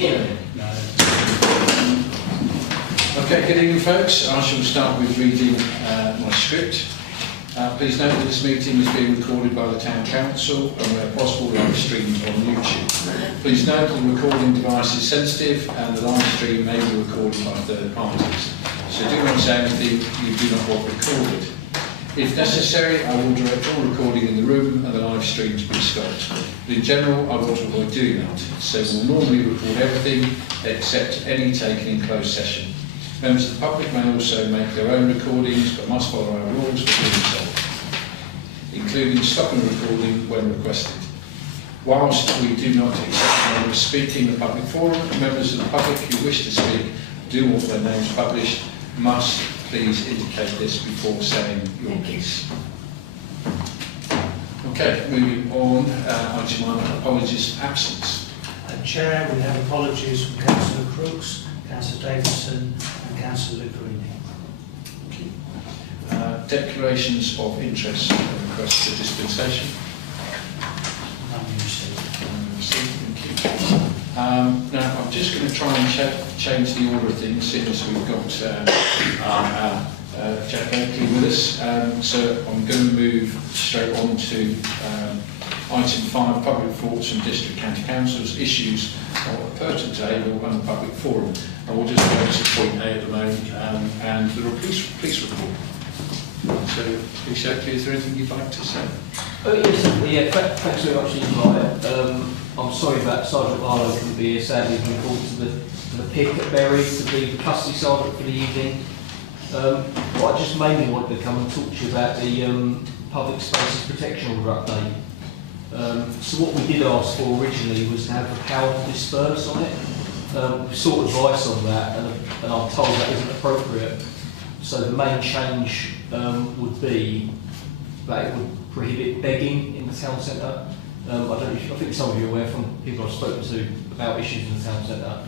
No. Okay, good evening folks. I shall start with reading my script. Please note that this meeting is being recorded by the Town Council and where possible live streamed on YouTube. Please note that the recording device is sensitive and the live stream may be recorded by third parties. So do not say anything you do not want recorded. If necessary, I will direct all recording in the room and the live stream to be stopped. But in general, I want to avoid doing that, so we'll normally record everything except any taken in closed session. Members of the public may also make their own recordings, but must follow our rules for doing so, including stopping recording when requested. Whilst we do not accept members speaking in the public forum, members of the public who wish to speak do want their names published must please indicate this before saying your piece. Okay, moving on, item 1, apologies for absence. Chair, we have apologies from Councillor Crooks, Councillor Davison and Councillor Lucarini. Declarations of interest and requests for dispensation. None received. None received, thank you. Now, I'm just going to try and change the order of things, seeing as we've got Jack Oakley with us. So I'm going to move straight on to item 5, public reports from district county councils, issues of pertinent today or on the public forum. And we'll just go to point A at the moment, and the police report. So, Police Oakley, is there anything you'd like to say? Oh, yes, thanks very much for the invite. I'm sorry that Sergeant Barlow couldn't be here. Sadly, he's been called to the PIC at Bury to be the custody sergeant for the evening. But I just mainly wanted to come and talk to you about the public spaces protection order update. So what we did ask for originally was to have the power to disperse on it. We sought advice on that, and I'm told that isn't appropriate. So the main change would be that it would prohibit begging in the town centre. I think some of you are aware from people I've spoken to about issues in the town centre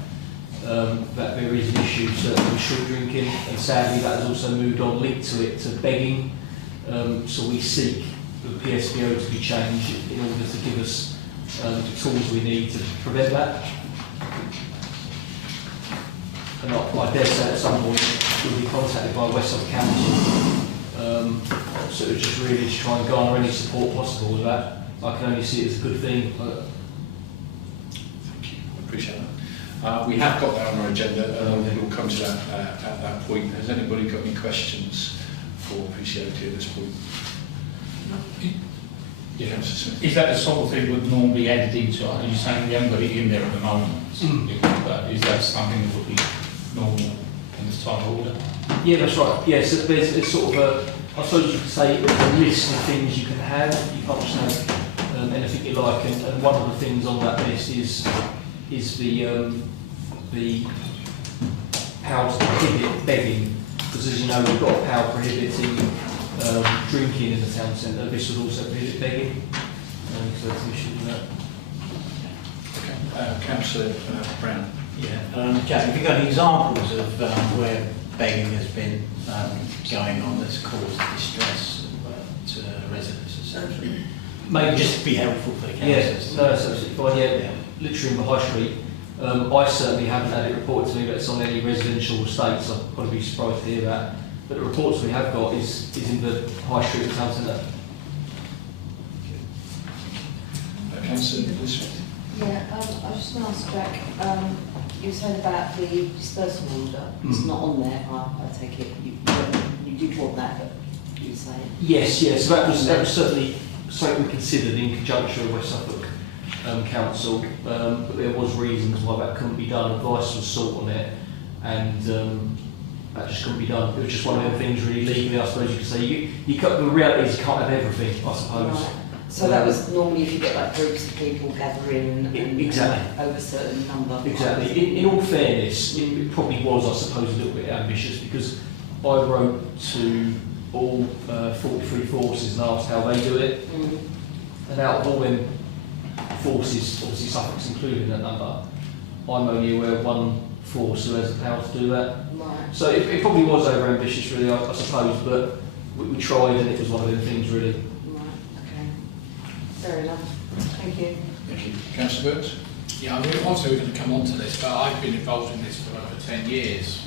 that there is an issue certainly with short drinking, and sadly that has also moved on linked to it to begging. So we seek the PSPO to be changed in order to give us the tools we need to prevent that. And I dare say at some point we'll be contacted by West Suffolk Council. So it's just really to try and garner any support possible with that. I can only see it as a good thing. Thank you, I appreciate that. We have got that on our agenda, and we'll come to that at that point. Has anybody got any questions for PCOT at this point? Yeah, Councillor Smith. Is that the sort of thing that would normally be added into it? Are you saying we haven't got it in there at the moment? But is that something that would be normal in this type of order? Yeah, that's right. Yeah, so there's sort of a, I suppose you could say, a list of things you can have. You can't just have anything you like, and one of the things on that list is the power to prohibit begging, because as you know we've got a power prohibiting drinking in the town centre. This would also prohibit begging, so that's an issue with that. Okay, Councillor Brown. Yeah, Jack, have you got any examples of where begging has been going on that's caused distress to residents, essentially? Maybe just to be helpful for the council. Yeah, no, that's absolutely fine. Yeah, literally in the high street. I certainly haven't had it reported to me that it's on any residential estates. I'd probably be surprised to hear that. But the reports we have got is in the high street of town centre. Councillor Elizabeth. Yeah, I was just going to ask Jack, you said about the dispersal order. It's not on there, I take it. You did want that, but you say? Yes, so that was certainly something we considered in conjunction with West Suffolk Council, but there was reasons why that couldn't be done. Advice was sought on it, and that just couldn't be done. It was just one of them things really legally, I suppose you could say. The reality is you can't have everything, I suppose. Right. So that was normally if you get like groups of people gathering and exactly. Over a certain number. Exactly. In all fairness, it probably was, I suppose, a little bit ambitious, because I wrote to all 43 forces and asked how they do it. And out of all them forces, obviously Suffolk's included in that number, I'm only aware of one force who has the power to do that. Right. So it probably was over ambitious, really, I suppose, but we tried, and it was one of them things, really. Right, okay. Fair enough. Thank you. Thank you. Councillor Burns? Yeah, I mean, obviously we're going to come on to this, but I've been involved in this for over 10 years,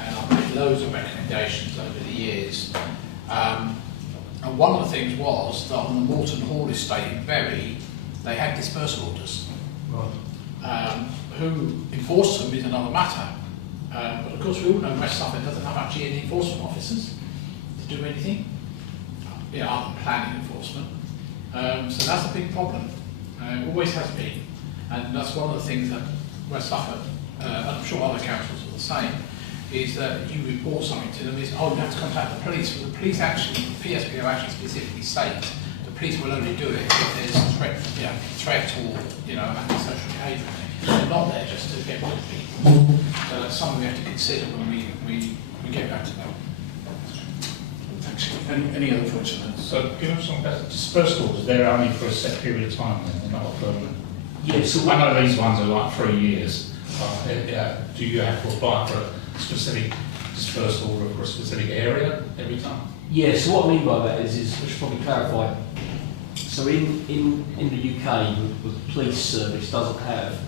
and I've made loads of recommendations over the years. And one of the things was that on the Morton Hall estate in Bury, they had dispersal orders. Right. Who enforced them is another matter. But of course we all know West Suffolk doesn't have actually any enforcement officers to do anything, other than planning enforcement. So that's a big problem. It always has been. And that's one of the things that West Suffolk, and I'm sure other councils are the same, is that you report something to them, is, oh, you have to contact the police. But the police actually, the PSPO actually specifically states the police will only do it if there's threat or, antisocial behaviour. They're not there just to get rid of people. So that's something we have to consider when we get back to that. Thanks. Any other points on that? So, give us some better dispersal orders. They're only for a set period of time, then they're not permanent. Yeah, so I know these ones are like 3 years. Do you have to apply for a specific dispersal order for a specific area every time? yeah, so what I mean by that is I should probably clarify. So in the UK, the police service doesn't have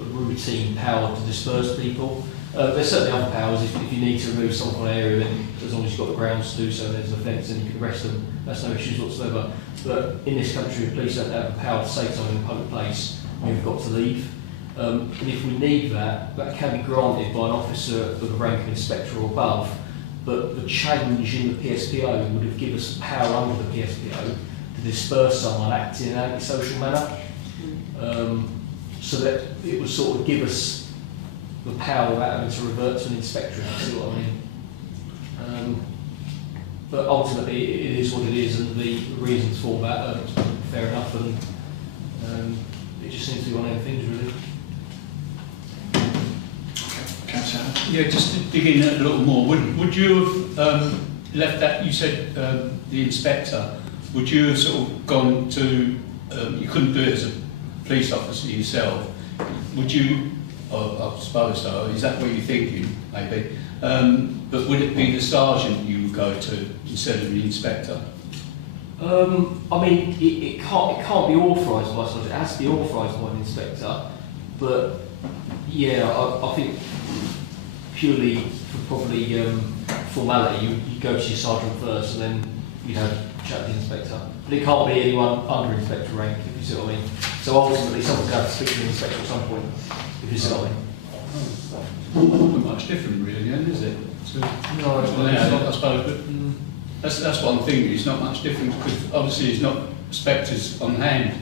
a routine power to disperse people. There's certainly other powers. If you need to remove someone from an area, then as long as you've got the grounds to do so, there's an offence and you can arrest them. That's no issues whatsoever. But in this country, the police don't have the power to say to someone in a public place, you've got to leave. And if we need that, that can be granted by an officer of the rank of inspector or above. But the change in the PSPO would have given us power under the PSPO to disperse someone acting in an antisocial manner. So that it would sort of give us the power without having to revert to an inspector, if you see what I mean. But ultimately, it is what it is, and the reasons for that are fair enough, and it just seems to be one of them things, really. Councillor? Yeah, just to dig in a little more, would you have left that, you said the inspector, would you have sort of gone to, you couldn't do it as a police officer yourself, would you, I suppose so, is that what you're thinking, maybe? But would it be the sergeant you would go to instead of the inspector? I mean, it can't be authorised by a sergeant, it has to be authorised by an inspector, but yeah, I think purely for probably formality, you go to your sergeant first and then you have a chat with the inspector. But it can't be anyone under inspector rank, if you see what I mean. So ultimately, someone's going to have to speak to the inspector at some point, if you see what I mean. Not much different, really, then, is it? No, I suppose, but that's what I'm thinking. It's not much different because obviously it's not inspectors on hand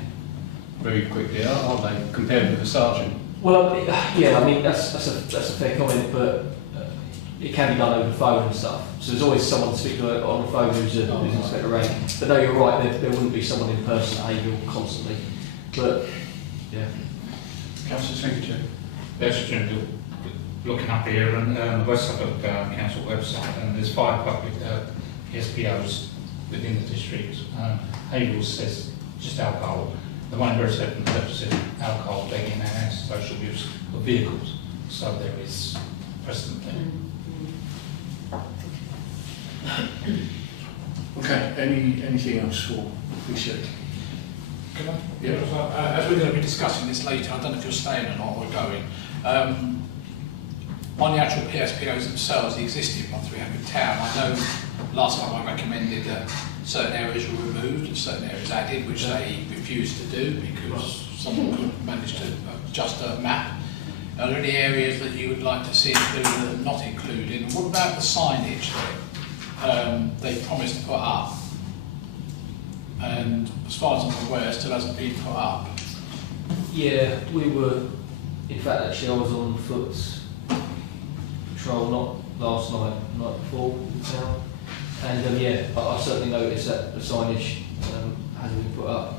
very quickly, are they, compared with the sergeant? Well, yeah, I mean, that's a fair comment, but it can be done over the phone and stuff. So there's always someone to speak to on the phone who's an inspector rank. But no, you're right, there wouldn't be someone in person at Haverhill constantly. But, yeah. Councillor, thank you, Chair. That's generally looking up here on the West Suffolk Council website, and there's 5 public PSPOs within the district. Haverhill says just alcohol. The one in Bury said alcohol, begging and antisocial use of vehicles. So there is precedent there. Okay, anything else for appreciate? Can I? Yeah. As we're going to be discussing this later, I don't know if you're staying or not, or going. On the actual PSPOs themselves, the existing ones we have in town, I know last time I recommended that certain areas were removed and certain areas added, which they refused to do because someone couldn't manage to adjust a map. Are there any areas that you would like to see included that are not included? And what about the signage that they promised to put up? And as far as I'm aware, it still hasn't been put up. Yeah, we were, in fact, actually, I was on foot patrol, not last night, the night before in town. And yeah, I certainly noticed that the signage hasn't been put up.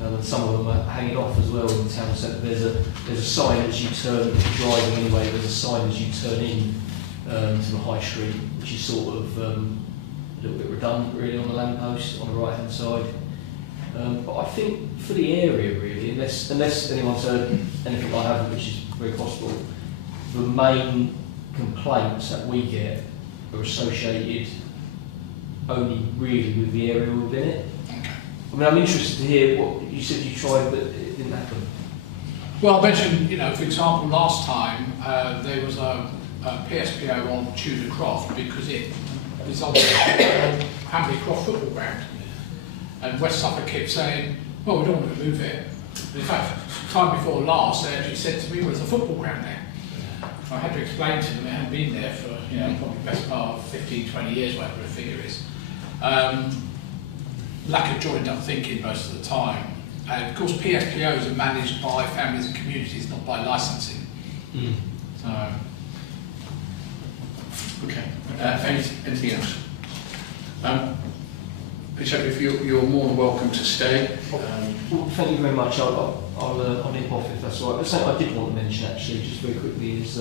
And some of them are hanging off as well in the town centre. There's a sign as you turn, if you're driving anyway, there's a sign as you turn in to the high street, which is sort of a little bit redundant really on the lamppost on the right hand side. But I think for the area really, unless anyone's heard anything I haven't, which is very possible, the main complaints that we get are associated only really with the area within it. I mean, I'm interested to hear what you said you tried, but it didn't happen. Well, I mentioned, you know, for example, last time there was a PSPO on Tudor Croft because it is on the Hamley Croft football ground. And West Suffolk kept saying, well, we don't want to move it. And in fact, time before last, they actually said to me, well, there's a football ground there. I had to explain to them it hadn't been there for, you know, probably the best part of 15, 20 years, whatever the figure is. Lack of joined up thinking most of the time. And of course, PSPOs are managed by families and communities, not by licensing. So, Okay. Anything else? Bishop, if you're more than welcome to stay. Well, thank you very much. I'll nip off if that's all right. But something I did want to mention actually, just very quickly, is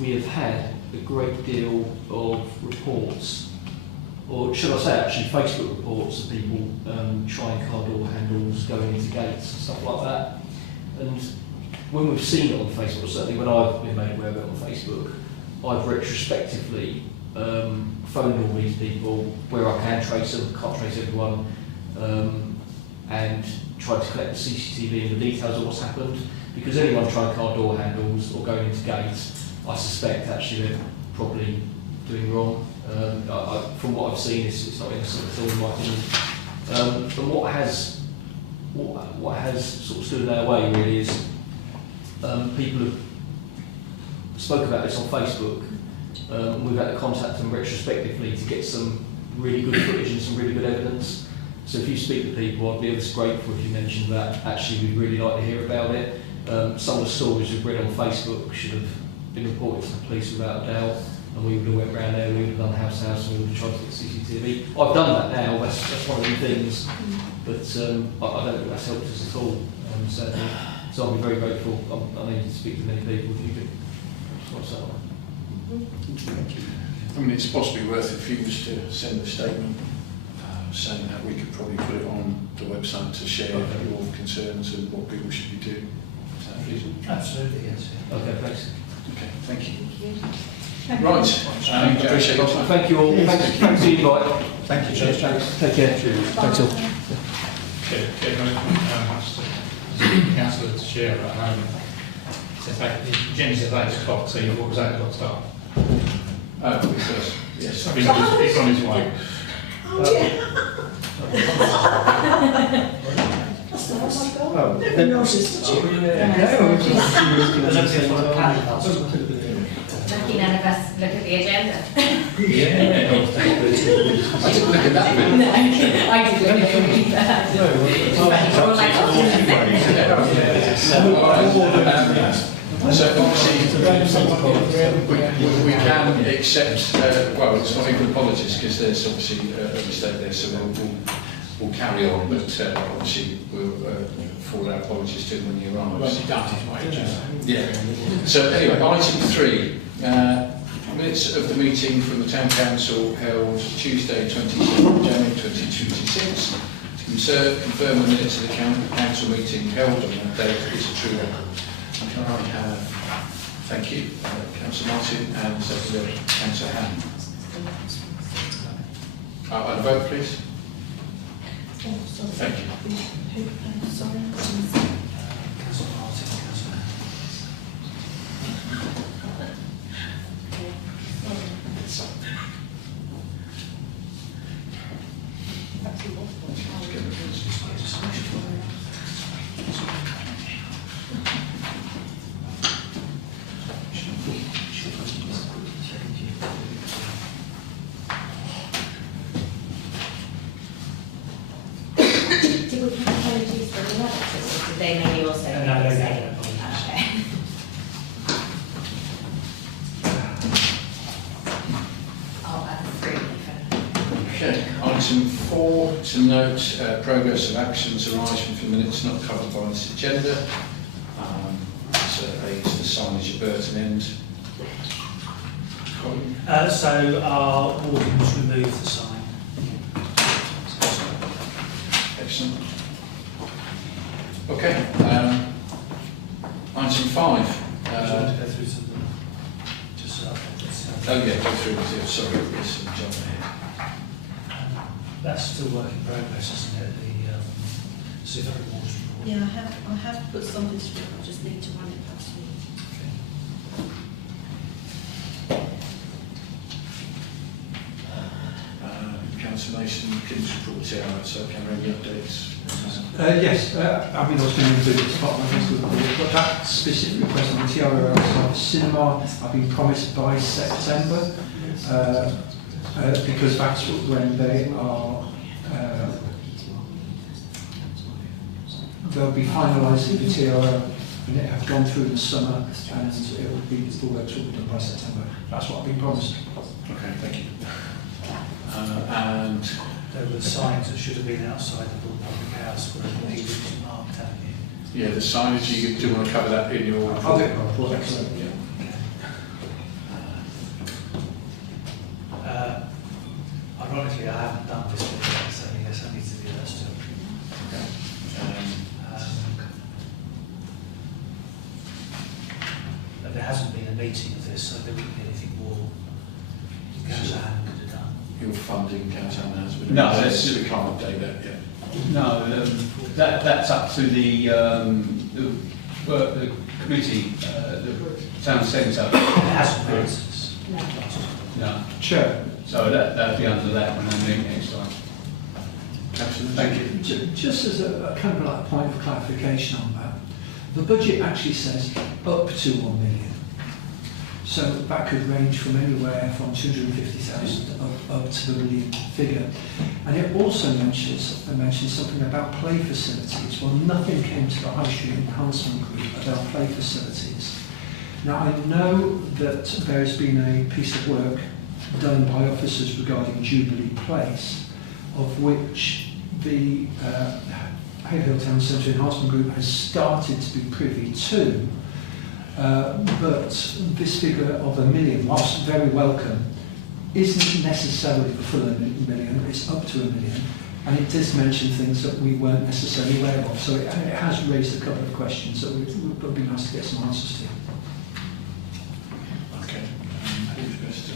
we have had a great deal of reports, or should I say actually Facebook reports of people trying car door handles, going into gates and stuff like that. And when we've seen it on Facebook, certainly when I've been made aware of it on Facebook, I've retrospectively phoned all these people where I can trace them, can't trace everyone, and tried to collect the CCTV and the details of what's happened. Because anyone trying car door handles or going into gates, I suspect actually they're probably doing wrong. From what I've seen, it's not innocent at all in my opinion. And what has sort of stood in our way really is people have spoke about this on Facebook. We've had to contact them retrospectively to get some really good footage and some really good evidence. So if you speak to people, I'd be ever so grateful if you mentioned that. Actually, we'd really like to hear about it. Some of the stories we've read on Facebook should have been reported to the police without a doubt, and we would have went round there, we would have done house to house, and we would have tried to get CCTV. I've done that now, that's one of the things, but I don't think that's helped us at all, certainly. So I'll be very grateful. I need to speak to many people if you could. What's that one? Thank you. I mean, it's possibly worth it if you was to send a statement saying that we could probably put it on the website to share your concerns and what people should be doing. Is that reasonable? Absolutely, yes. Okay, thanks. Okay, thank you. Right, appreciate your time. Thank you all. Thanks for the invite. Thank you, Judge. Take care. Thanks all. Councillor to share at home. Jenny said 8 o'clock, so you was 8 o'clock start. Because, yes. He's on his way. Oh dear. Never noticed, did you? Lucky none of us look at the agenda. Yeah. I didn't look at that bit. No, I did look at it with that. We're all like, So obviously, we can accept, well, it's not even apologies because there's obviously a mistake there, so we'll carry on, but obviously we'll forward our apologies to him when he arrives. well, he done his wages. Yeah. So anyway, item 3, minutes of the meeting from the Town Council held Tuesday 27th January 2026. To confirm the minutes of the council meeting held on that date is a true record. Can I have, thank you, Councillor Martin and Secretary Councillor Hammond. A vote, please. Thank you. Sorry. Councillor Martin, Councillor Hammond. did we have apologies for the others, or did they maybe also? No, they say? don't apologise. Okay. I'll add 3 for Okay, item 4, to note progress of actions arising from minutes not covered by this agenda. So it's the signage at Burton End. So our ordinance removed the sign. Excellent. Okay, item 5. Do you want to go through some of them? Just Oh yeah, go through with you, sorry, there's some job here. that's still work in progress, isn't it? The Civic Awards report. Yeah, I have put something through, I just need to run it past you. Councillor Mason, King's report here, so can there any updates? Yes, I mean, I was going to do this part of my list, but that specific request on the TRO outside the cinema, I've been promised by September, because that's when they are, they'll be finalising the TRO, and it have gone through the summer, and it will be, the works will be done by September. That's what I've been promised. Okay, thank you. And There were signs that should have been outside the Bull Public House where the needed to be marked, haven't you? yeah, the signage, you do want to cover that in your report? I'll do it, I'll report, excellent. Yeah. Ironically, I haven't done this before, so yes, I need to do that still. Okay. But there hasn't been a meeting of this, so there wouldn't be anything more Councillor Hammond could have done. Your funding, Councillor has been. No, that's- we can't update that yet. No, that's up to the committee, the town centre. It hasn't been since. No, Chair. so that'll be under that when I meet next time. Councillor, Thank you. Just as a kind of like point of clarification on that, the budget actually says up to 1 million. So that could range from anywhere from 250,000 up to the million figure. And it also mentions something about play facilities. Well, nothing came to the High Street Enhancement Group about play facilities. Now, I know that there's been a piece of work done by officers regarding Jubilee Place, of which the Haverhill Town Centre Enhancement Group has started to be privy to. But this figure of 1 million, whilst very welcome, isn't necessarily the full 1 million, it's up to 1 million, and it does mention things that we weren't necessarily aware of, so it has raised a couple of questions that would be nice to get some answers to. okay. Who's best to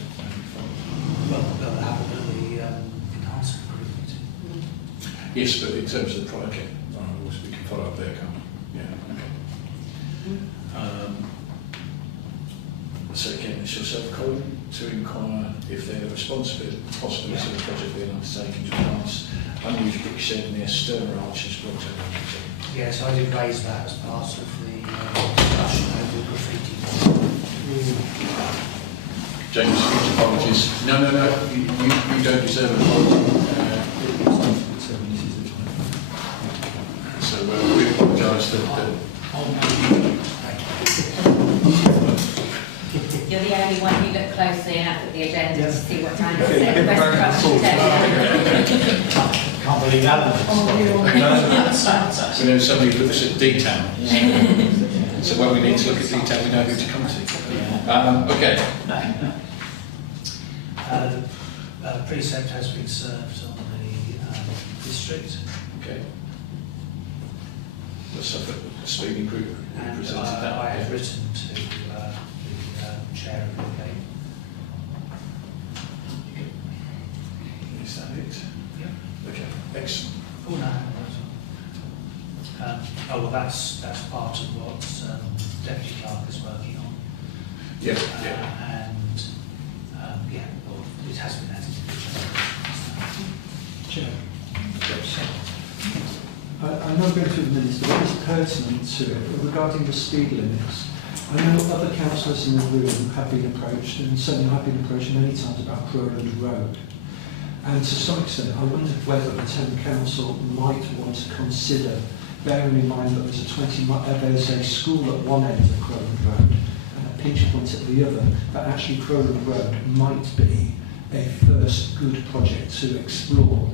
Well, they'll have it at the enhancement group meeting. Yes, but in terms of the project, we can follow up there, can't we? Yeah, okay. So again, it's yourself, Colin, to inquire if there are possibilities of the project being undertaken to enhance unused brick shed near Sterner Arches brought over. Yes, I did raise that as part of the discussion over the graffiti. James, apologies. No, you don't deserve an apology. So we apologise that. You're the only one who looked closely at the agenda to see what time it said. The rest of us Can't believe that. We know somebody who looks at detail. So when we need to look at detail, we know who to come to. Okay. The precept has been served on the district, Okay. The Suffolk speaking group and presented that. I have written to the chair of the debate. Is that it? Yeah. Okay. Excellent. Oh no. Well, that's part of what Deputy Clerk is working on. Yeah. And well, it has been added to the Chair. Okay. I'm not going through the minutes, but it is pertinent to it regarding the speed limits. I know other councillors in the room have been approached, and certainly I've been approached many times about Crowland Road. And to some extent, I wondered whether the town council might want to consider, bearing in mind that there's a school at one end of Crowland Road and a pinch point at the other, that actually Crowland Road might be a first good project to explore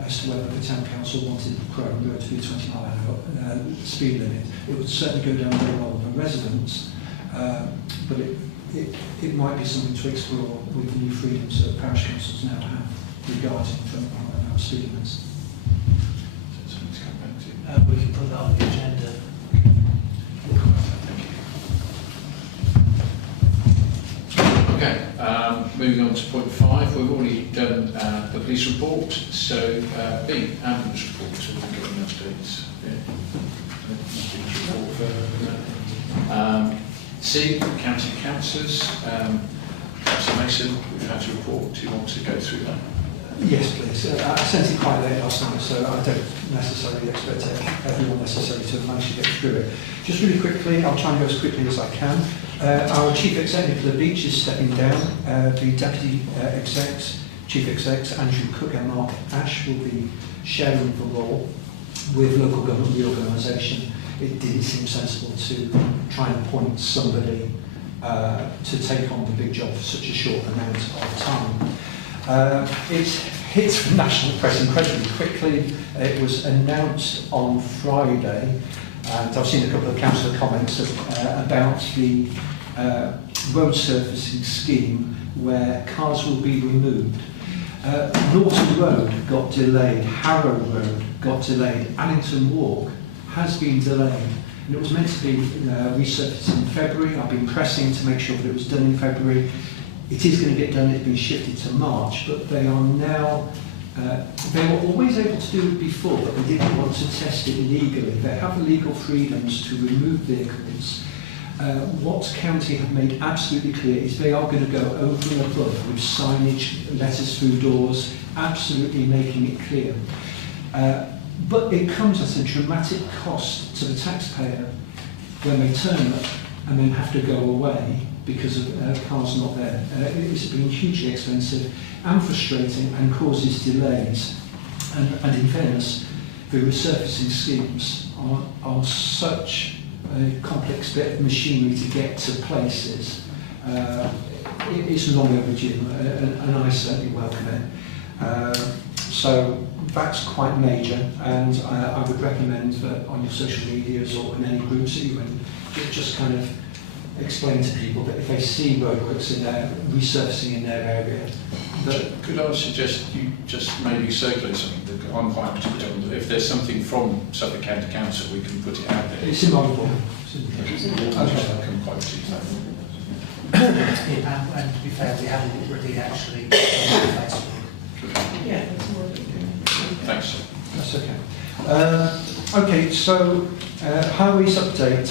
as to whether the town council wanted Crowland Road to be a 20-mile-an-hour speed limit. It would certainly go down very well with the residents, but it might be something to explore with the new freedoms that parish councils now have regarding 20-mile-an-hour speed limits. Something to come back to. We can put that on the agenda. Okay, moving on to point 5, we've already done the police report, so B, ambulance report, so we can get any updates. Yeah. C, county councillors. Councillor Mason, we've had a report. Do you want to go through that? Yes, please. I sent it quite late last night, so I don't necessarily expect everyone necessarily to have managed to get through it. Just really quickly, I'll try and go as quickly as I can. Our Chief Executive of the Beach is stepping down. The Deputy Chief Execs, Andrew Cook and Mark Ash, will be sharing the role with local government reorganisation. It didn't seem sensible to try and appoint somebody to take on the big job for such a short amount of time. It hit the national press incredibly quickly. It was announced on Friday, and I've seen a couple of councillor comments about the road surfacing scheme where cars will be removed. Norton Road got delayed, Harrow Road got delayed, Allington Walk has been delayed. And it was meant to be resurfaced in February. I've been pressing to make sure that it was done in February. It is going to get done, it's been shifted to March, but they are now, they were always able to do it before, but they didn't want to test it legally. They have the legal freedoms to remove vehicles. What County have made absolutely clear is they are going to go over and above with signage, letters through doors, absolutely making it clear. But it comes at a dramatic cost to the taxpayer when they turn up and then have to go away because of cars not there. It's been hugely expensive and frustrating and causes delays. And in fairness, the resurfacing schemes are such a complex bit of machinery to get to places. It's long overdue, and I certainly welcome it. So that's quite major, and I would recommend that on your social medias or in any groups that you're in, just kind of explain to people that if they see roadworks in their resurfacing in their area, that... Could I suggest you just maybe circulate something that I'm quite interested in? If there's something from Suffolk County Council, we can put it out there. It's in my report. I can quite see that. And to be fair, we haven't already actually on Facebook. Yeah, that's more. Thanks, sir. That's okay. Okay, so highways update.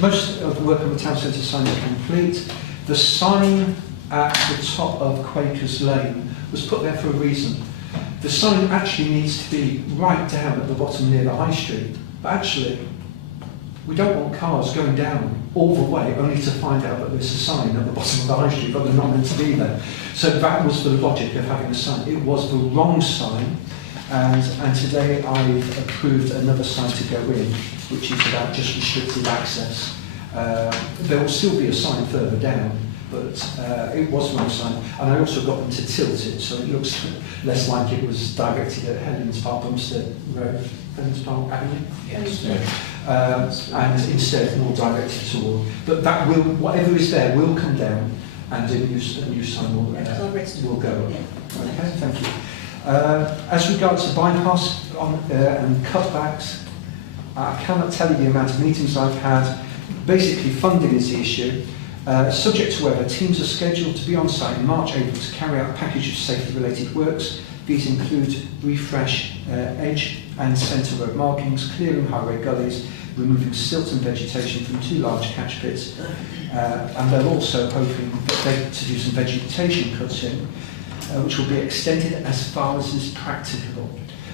Most of the work on the town centre sign is complete. The sign at the top of Quakers Lane was put there for a reason. The sign actually needs to be right down at the bottom near the high street, but actually we don't want cars going down all the way only to find out that there's a sign at the bottom of the high street, but they're not meant to be there. So that was the logic of having a sign. It was the wrong sign, and today I've approved another sign to go in, which is about just restricted access. There will still be a sign further down, but it was the wrong sign, and I also got them to tilt it so it looks less like it was directed at Helens Park, Bumstead Road, Helens Park Avenue. Yes. And instead more directed toward. But that will, whatever is there, will come down, and a new sign will go up. Okay, thank you. As regards to bypass and cutbacks, I cannot tell you the amount of meetings I've had. Basically, funding is the issue. Subject to whether teams are scheduled to be on site in March, April to carry out a package of safety-related works. These include refresh edge and centre road markings, clearing highway gullies, removing silt and vegetation from 2 large catch pits, and they're also hoping to do some vegetation cutting, which will be extended as far as is practicable.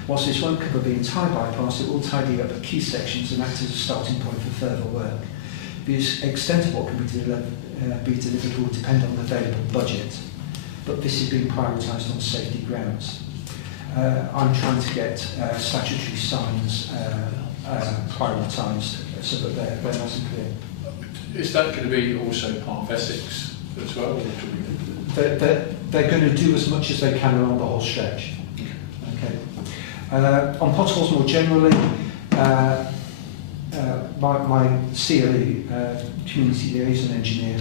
Whilst this won't cover the entire bypass, it will tidy up key sections and act as a starting point for further work. The extent of what can be delivered will depend on the available budget, but this is being prioritised on safety grounds. I'm trying to get statutory signs prioritised so that they're nice and clear. Is that going to be also part of Essex as well? Or They're going to do as much as they can along the whole stretch. Okay. On potholes more generally, my CLE, Community Liaison Engineer,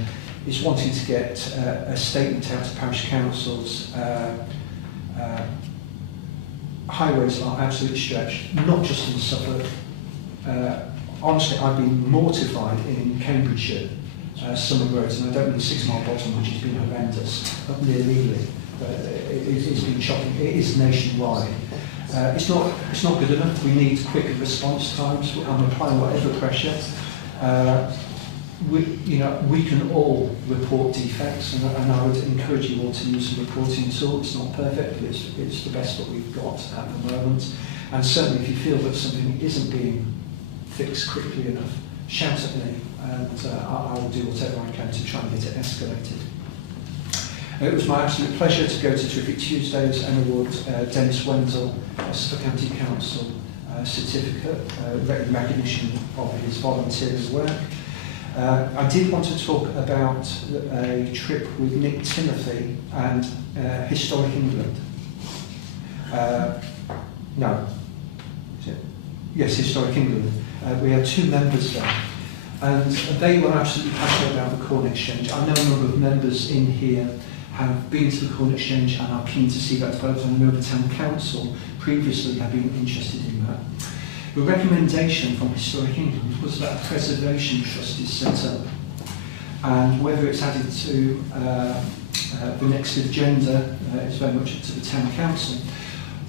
is wanting to get a statement out to parish councils. Highways are absolutely stretched, not just in Suffolk. Honestly, I've been mortified in Cambridgeshire, some roads, and I don't mean 6 Mile Bottom, which has been horrendous, up near Leighley. It's been shocking. It is nationwide. It's not good enough. We need quicker response times. I'm applying whatever pressure. We can all report defects, and I would encourage you all to use the reporting tool. It's not perfect, but it's the best that we've got at the moment. And certainly, if you feel that something isn't being fixed quickly enough, shout at me, and I will do whatever I can to try and get it escalated. It was my absolute pleasure to go to Terrific Tuesdays and award Dennis Wendell Suffolk County Council certificate, recognition of his volunteering work. I did want to talk about a trip with Nick Timothy and Historic England. No. Yes, Historic England. We had 2 members there, and they were absolutely passionate about the Corn Exchange. I know a number of members in here have been to the Corn Exchange and are keen to see that developed. I know the Town Council previously have been interested in that. The recommendation from Historic England was that a preservation trust is set up, and whether it's added to the next agenda is very much up to the Town Council.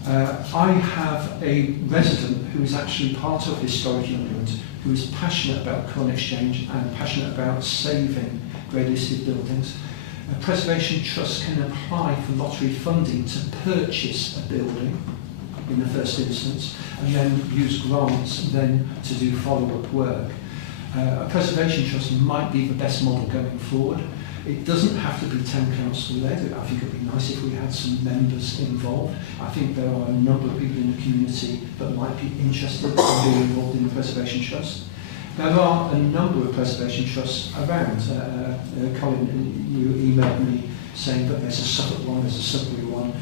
I have a resident who is actually part of Historic England, who is passionate about Corn Exchange and passionate about saving grey listed buildings. A preservation trust can apply for lottery funding to purchase a building in the first instance, and then use grants then to do follow-up work. A preservation trust might be the best model going forward. It doesn't have to be Town Council led. I think it would be nice if we had some members involved. I think there are a number of people in the community that might be interested in being involved in the preservation trust. There are a number of preservation trusts around. Colin, you emailed me saying that there's a Suffolk one, there's a Sudbury one.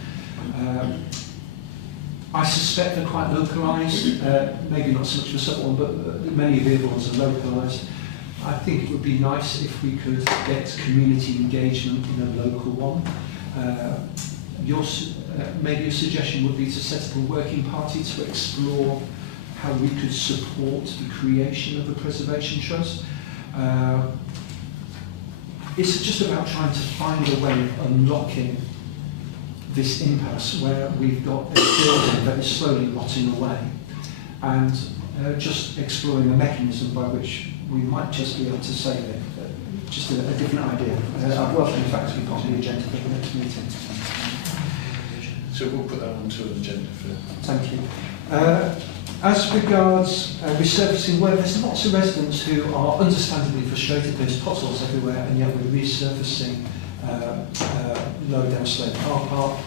I suspect they're quite localised, maybe not so much for Suffolk one, but many of the other ones are localised. I think it would be nice if we could get community engagement in a local one. Maybe a suggestion would be to set up a working party to explore how we could support the creation of a preservation trust. It's just about trying to find a way of unlocking this impasse where we've got a building that is slowly rotting away, and just exploring a mechanism by which we might just be able to save it. Just a different idea. I'd welcome the fact to be put on the agenda for the next meeting. So we'll put that onto an agenda for... Thank you. As regards resurfacing work, there's lots of residents who are understandably frustrated. There's potholes everywhere, and yet we're resurfacing lower down Slade Car Park.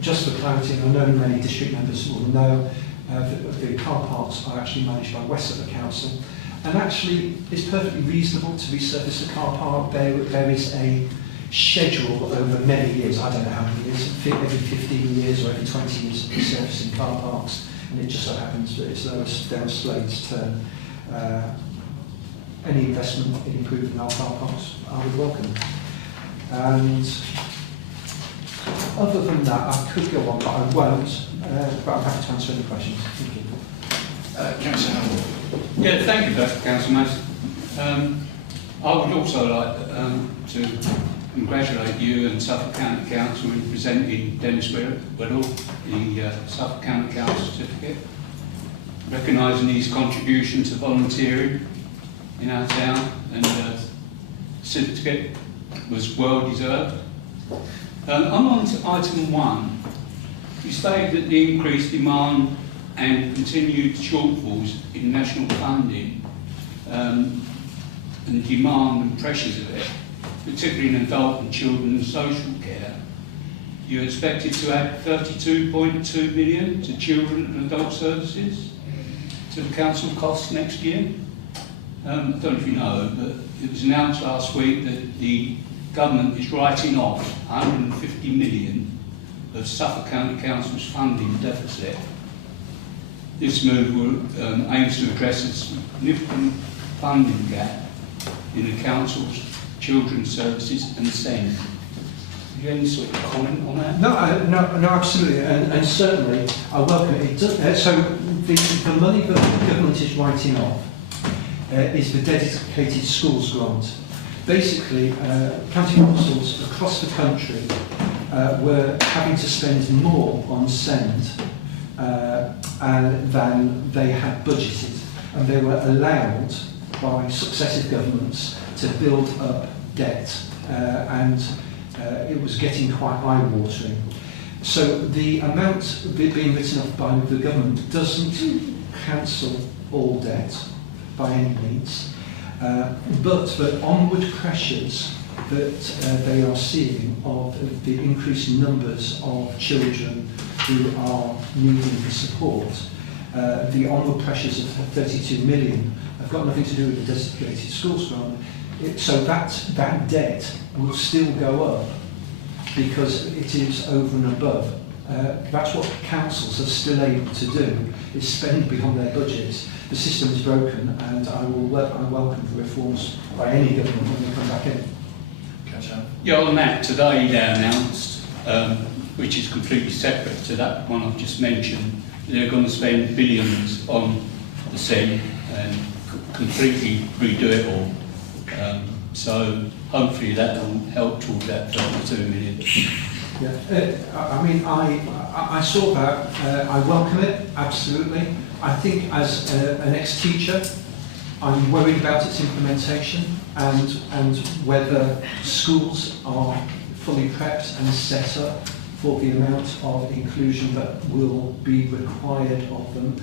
Just for clarity, I know many district members will know that the car parks are actually managed by West Suffolk Council, and actually it's perfectly reasonable to resurface a car park. There is a schedule over many years, I don't know how many years, every 15 years or every 20 years of resurfacing car parks, and it just so happens that it's lower down Slade's turn. Any investment in improving our car parks, I would welcome. And other than that, I could go on, but I won't. But I'm happy to answer any questions. Thank you. Councillor Haverhill. Yeah, thank you, Councillor Mason. I would also like to congratulate you and Suffolk County Council in presenting Dennis Wendell the Suffolk County Council certificate, recognising his contribution to volunteering in our town, and the certificate was well deserved. I'm on to item 1. You stated that the increased demand and continued shortfalls in national funding and the demand and pressures of it, particularly in adult and children's social care, you expected to add 32.2 million to children and adult services to the council costs next year. I don't know if you know, but it was announced last week that the government is writing off 150 million of Suffolk County Council's funding deficit. This move will, aims to address a significant funding gap in the council's children's services and SEND. Have you any sort of comment on that? No, absolutely, and certainly I welcome it. So the money that the government is writing off is the dedicated schools grant. Basically, county councils across the country were having to spend more on send than they had budgeted, and they were allowed by successive governments to build up debt, and it was getting quite eye-watering. So the amount being written off by the government doesn't cancel all debt by any means, but the onward pressures that they are seeing of the increased numbers of children who are needing the support, the onward pressures of 32 million have got nothing to do with the designated schools grant. So that debt will still go up because it is over and above. That's what councils are still able to do, is spend beyond their budgets. The system is broken, and I welcome the reforms by any government when they come back in. Yeah, on that, today they announced, which is completely separate to that one I've just mentioned, they're going to spend billions on the SEN and completely redo it all. So hopefully that will help towards that 32 million. Yeah, I mean, I saw that. I welcome it, absolutely. I think as an ex-teacher, I'm worried about its implementation and whether schools are fully prepped and set up for the amount of inclusion that will be required of them.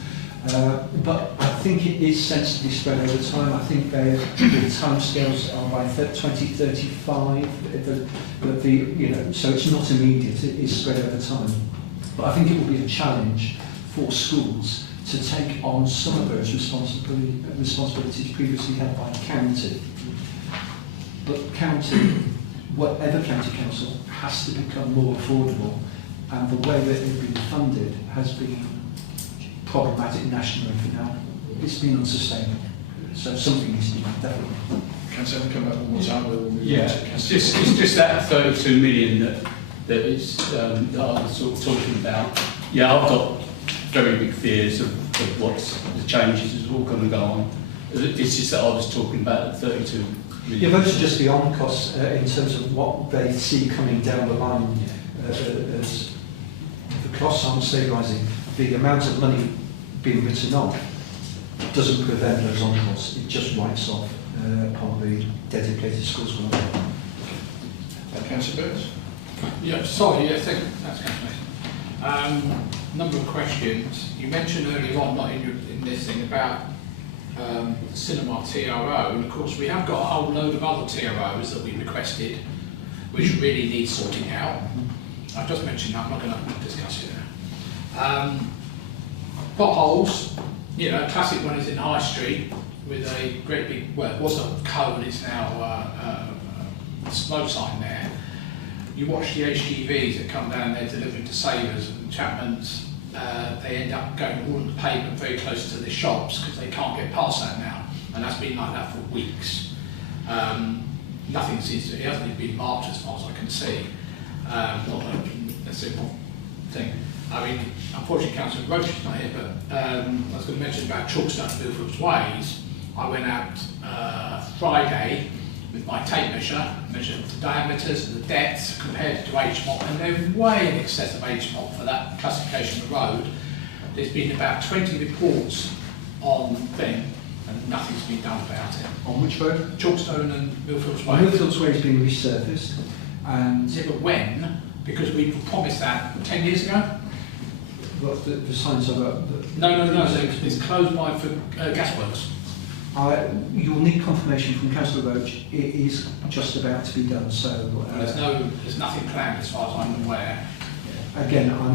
But I think it is sensibly spread over time. I think the timescales are by 2035. So it's not immediate. It is spread over time. But I think it will be a challenge for schools to take on some of those responsibilities previously held by county. But county, whatever county council, has to become more affordable, and the way that it's been funded has been problematic nationally for now. It's been unsustainable. So something needs to be done, definitely. Can someone come back one more time? We'll move Yeah, on to it's councillor. just that 32 million that is that I was sort of talking about. Yeah, I've got very big fears of what's the changes is all going to go on. It's just that I was talking about the 32 million. Yeah, those are just the on costs in terms of what they see coming down the line as the costs aren't stabilising. The amount of money being written off doesn't prevent those on costs. It just writes off on the dedicated schools. Councillor Burns? Yeah, sorry, yeah, that's Councillor. Number of questions. You mentioned earlier on, not in this thing, about cinema TRO, and of course we have got a whole load of other TROs that we requested, which really need sorting out. I've just mentioned that, I'm not going to discuss it now. Potholes, you know, classic one is in High Street with a great big, well, it was a cone, it's now a slow sign there. You watch the HGVs that come down there delivering to Savers and Chapman's, they end up going all of the pavement very close to the shops because they can't get past that now, and that's been like that for weeks. Nothing seems to, it hasn't even been marked as far as I can see. Not a simple thing. I mean, unfortunately Councillor Roach is not here, but I was going to mention about Chalkstone and Milford's Ways. I went out Friday with my tape measure, measured the diameters and the depths compared to HMOP, and they're way in excess of HMOP for that classification of the road. There's been about 20 reports on thing, and nothing's been done about it. On which road? Chalkstone and Milford's Way. Millfields Way has been resurfaced, and Yeah, but when? Because we promised that 10 years ago? what the signs are up. No, it's closed by for gasworks. You'll need confirmation from Councillor Roach. It is just about to be done. So There's nothing planned as far as I'm aware. again, But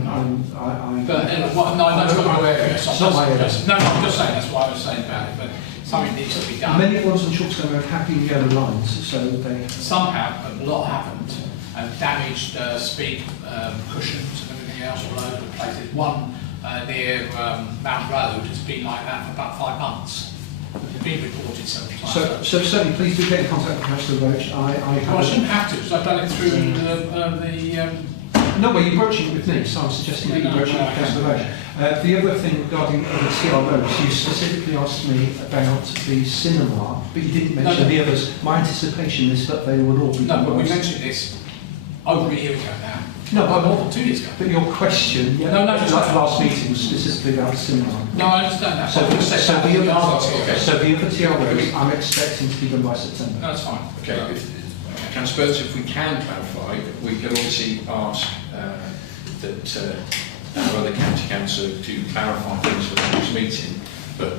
no, that's not my area. It's not my area. No, I'm just saying that's what I was saying about it. But something needs to be done. Many ones on Chalkstone Road have been yellow lines, so they. Some have, but a lot haven't. And damaged speed cushions and everything else all over the place. There's one near Mount Road has been like that for about 5 months. It's been reported several times. So certainly, please do get in contact with Councillor Roach. I shouldn't have to, because I've done it through the No, well, you're broaching it with me, so I'm suggesting that you broach it with Councillor Roach. The other thing regarding the TROs, you specifically asked me about the cinema, but you didn't mention the others. My anticipation is that they would all be. No, but we mentioned this over a year ago now. No, More but, than 2 years ago. but your question, yeah, No, no, like last meeting was specifically about cinema. No, I understand that. So, But so, said the that other, okay. so the other TROs, I'm expecting to be done by September. No, that's fine. Okay, Councillor Burns, if we can clarify, we can obviously ask that our other county councillor to clarify things for the next meeting, but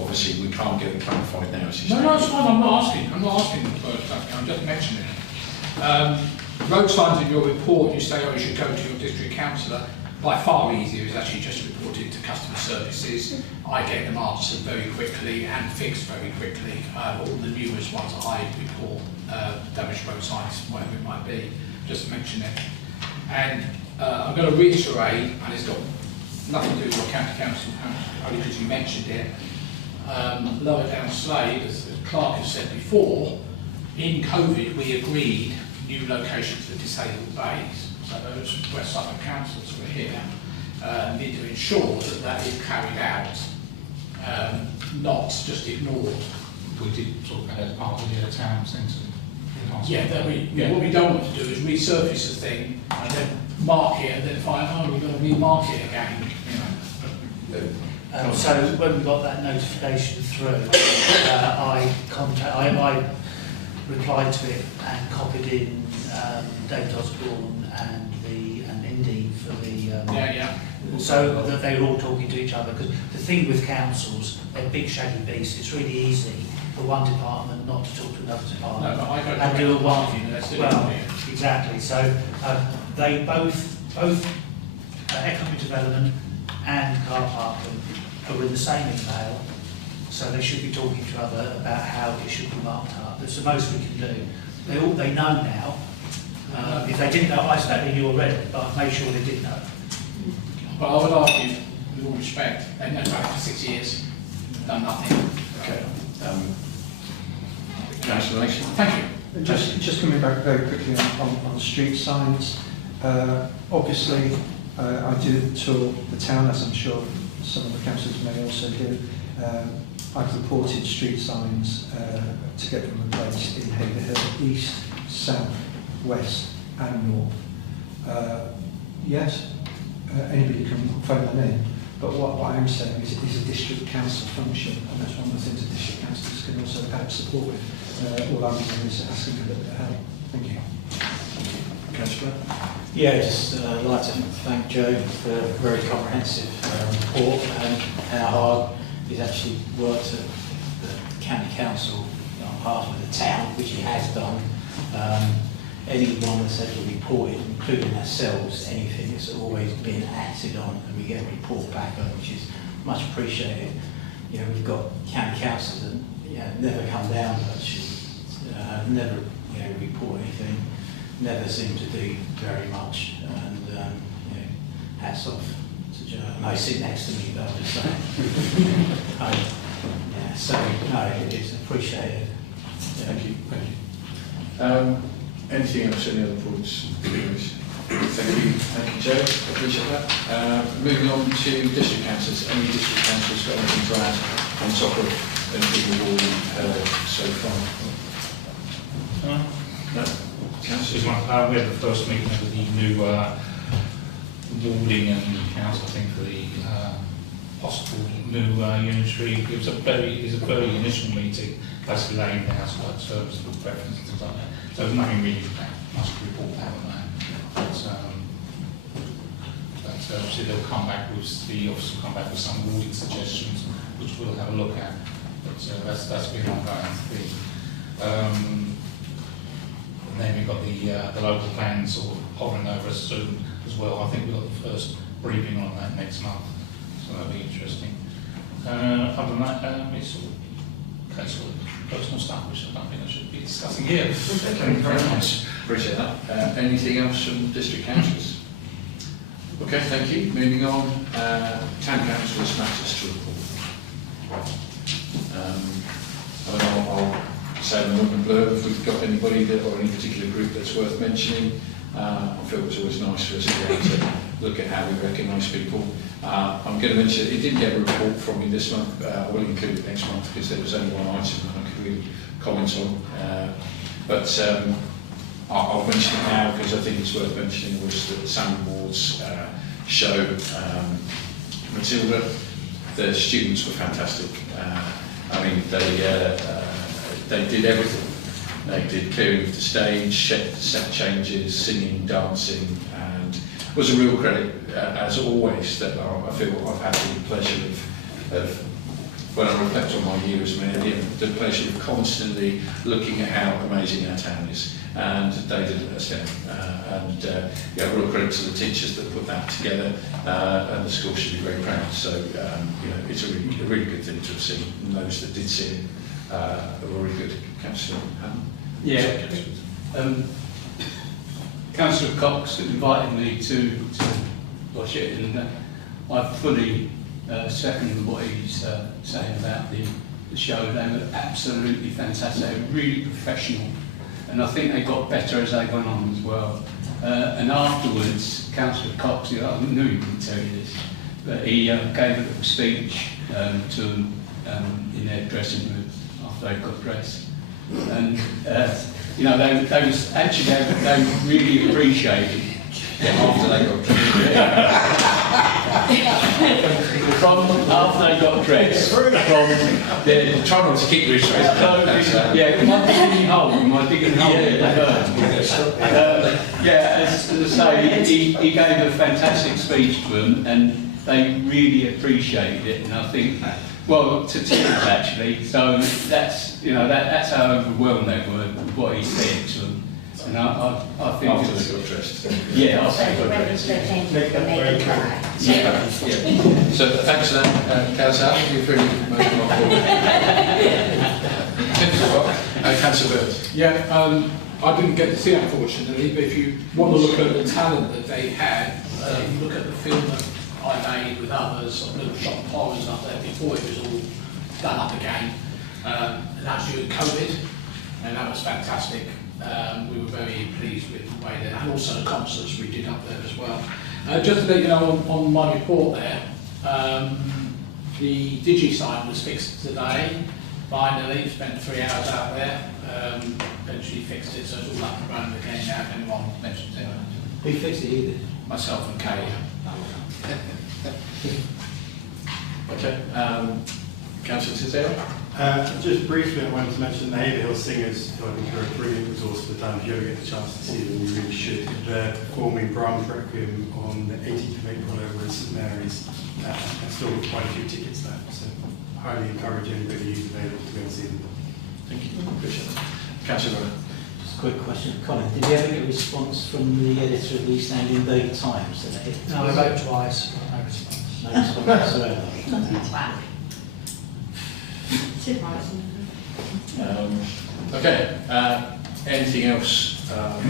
obviously we can't get it clarified now. As you No, say. it's fine. I'm not asking for that. I'm just mentioning it. Road signs in your report, you say, oh, you should go to your district councillor. By far easier is actually just reported to customer services. I get them answered very quickly and fixed very quickly. All the numerous ones that I report, damaged road signs, whatever it might be, just mention it. And I'm going to reiterate, and it's got nothing to do with what county council, only because you mentioned it. Lower down Slade, as Clark has said before, in COVID we agreed new locations for disabled bays. So those West Suffolk councils who are here need to ensure that that is carried out, not just ignored. We did talk about it as part of the town centre. Yeah, what we don't want to do is resurface a thing and then mark it and then find, oh, we've got to remark it again. You know. So when we got that notification through, I replied to it and copied in David Osborne and Indy for the so that they were all talking to each other. Because the thing with councils, they're big shaggy beasts. It's really easy for one department not to talk to another department No, but I go and do a one. well, Exactly. So they both economic development and car parking are in the same email, so they should be talking to each other about how it should be marked up. That's the most we can do. They know now. If they didn't know, I expect they knew already, but I've made sure they did know. but I would argue, with all respect, they've known about it for 6 years, done nothing. Okay. Councillor Nation. Thank you. Just coming back very quickly on street signs. Obviously, I do tour the town, as I'm sure some of the councillors may also do. I've reported street signs to get them replaced in Haverhill, east, south, west and north. Yes, anybody can phone them in, but what I am saying is it is a district council function, and that's one of the things that district councillors can also perhaps support with. All I'm doing is asking a little bit of help. Thank you. Councillor. Yeah, just like to thank Joe for a very comprehensive report and how hard he's actually worked at the county council on behalf of the town, which he has done. Anyone that's ever reported, including ourselves, anything that's always been acted on, and we get a report back on, which is much appreciated. You know, we've got county councils that never come down much, never report anything. Never seem to do very much, and hats off to Joe. No, he sit next to me, but I'm just saying. So no, it's appreciated. Thank you. Anything else? Any other points? Thank you, Joe. Appreciate that. Moving on to district councillors. Any district councillors got anything to add on top of anything we've already heard so far? No. We had the first meeting with the new warding and council, I think, for the possible new unitary. It was a very initial meeting, basically laying down like terms of preference and things like that. So there's nothing really much to report out on that. But obviously they'll come back with, the office will come back with some warding suggestions, which we'll have a look at. But that's been ongoing thing. And then we've got the local plan sort of hovering over us soon as well. I think we've got the first briefing on that next month, so that'll be interesting. Other than that, it's sort of case of personal stuff, which I don't think I should be discussing here. Thank you very much. Appreciate that. Anything else from district councillors? Okay, thank you. Moving on, town councillors matters to report. I'll say them up and blurb if we've got anybody that, or any particular group that's worth mentioning. I feel it's always nice for us to be able to look at how we recognise people. I'm going to mention, it didn't get a report from me this month. I will include it next month because there was only one item that I could really comment on. But I'll mention it now because I think it's worth mentioning, was that the Sam Ward's show, Matilda, the students were fantastic. I mean, they did everything. They did clearing of the stage, set changes, singing, dancing, and it was a real credit, as always, that I feel I've had the pleasure of when I reflect on my year as mayor, the pleasure of constantly looking at how amazing our town is, and they didn't let us down. Yeah, real credit to the teachers that put that together, and the school should be very proud. So you know, it's a really good thing to have seen, and those that did see it were really good. Councillor Yeah. Councillor Cox invited me to watch it, and I fully second what he's saying about the show. They were absolutely fantastic. They were really professional, and I think they got better as they went on as well. And afterwards, Councillor Cox, I knew he wouldn't tell you this, but he gave a little speech to them in their dressing room after they got dressed. And you know, they really appreciated after they got after they got dressed, try not to keep this straight. Yeah, my digging hole. Yeah, as I say, he gave a fantastic speech to them, and they really appreciated it. And I think, well, to tears actually. So that's, you know, that's how overwhelmed they were with what he said to them. And I think after they got dressed. Yeah, after they got dressed. Yeah. So thanks for that, Councillor. You're pretty emotional. Councillor Bird. Yeah, I didn't get to see it unfortunately, but if you want to look at the talent that they had, you look at the film that I made with others, sort of little shop horrors up there before it was all done up again. And that's during COVID, and that was fantastic. We were very pleased with the way there, and also the concerts we did up there as well. Just to let you know, on my report there, the DigiSign was fixed today. Finally, spent 3 hours out there. Eventually fixed it, so it's all up and running again now. If anyone mentions it, Who fixed it? You did? myself and Kay. Okay. Councillor Tisdale. Just briefly, I wanted to mention the Haverhill Singers, who I think are a brilliant resource for the town. If you ever get the chance to see them, you really should. They're performing Brahms Requiem on the 18th of April over at St Mary's. I've still got quite a few tickets left, so I highly encourage anybody who's available to go and see them. Thank you. Appreciate it. Councillor. Just a quick question, Colin. Did you ever get a response from the editor of the East Anglian Daily Times? No, I wrote twice, no response. No response whatsoever. Wow. Okay. Anything else on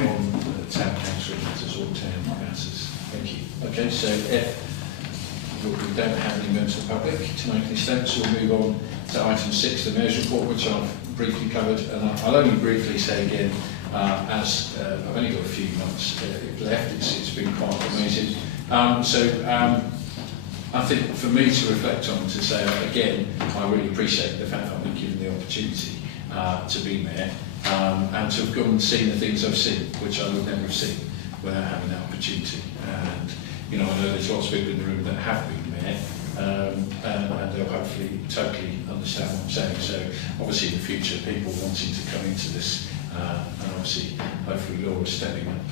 the town council matters or town matters? Thank you. Okay, so if we don't have any members of the public to make any statements, we'll move on to item 6, the Mayor's report, which I've briefly covered, and I'll only briefly say again, as I've only got a few months left, it's been quite amazing. I think for me to reflect on, to say again, I really appreciate the fact that I've been given the opportunity to be mayor, and to have gone and seen the things I've seen, which I would never have seen without having that opportunity. And you know, I know there's lots of people in the room that have been mayor, and they'll hopefully totally understand what I'm saying. So obviously in the future, people wanting to come into this, and obviously hopefully Laura stepping up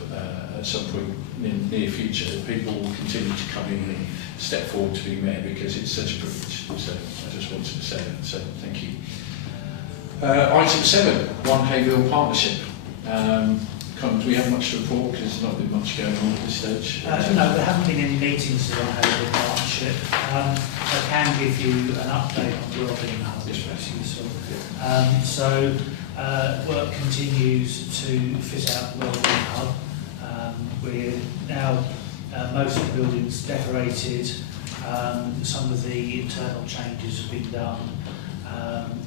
at some point in the near future, people will continue to come in and step forward to be mayor, because it's such a privilege. So I just wanted to say that, so thank you. Item 7, One Haverhill Partnership. Do we have much to report, because there's not been much going on at this stage? No, there haven't been any meetings to run over the partnership. I can give you an update on the Wellbeing Hub, which is useful. So work continues to fit out the Wellbeing Hub. We're now most of the buildings decorated. Some of the internal changes have been done.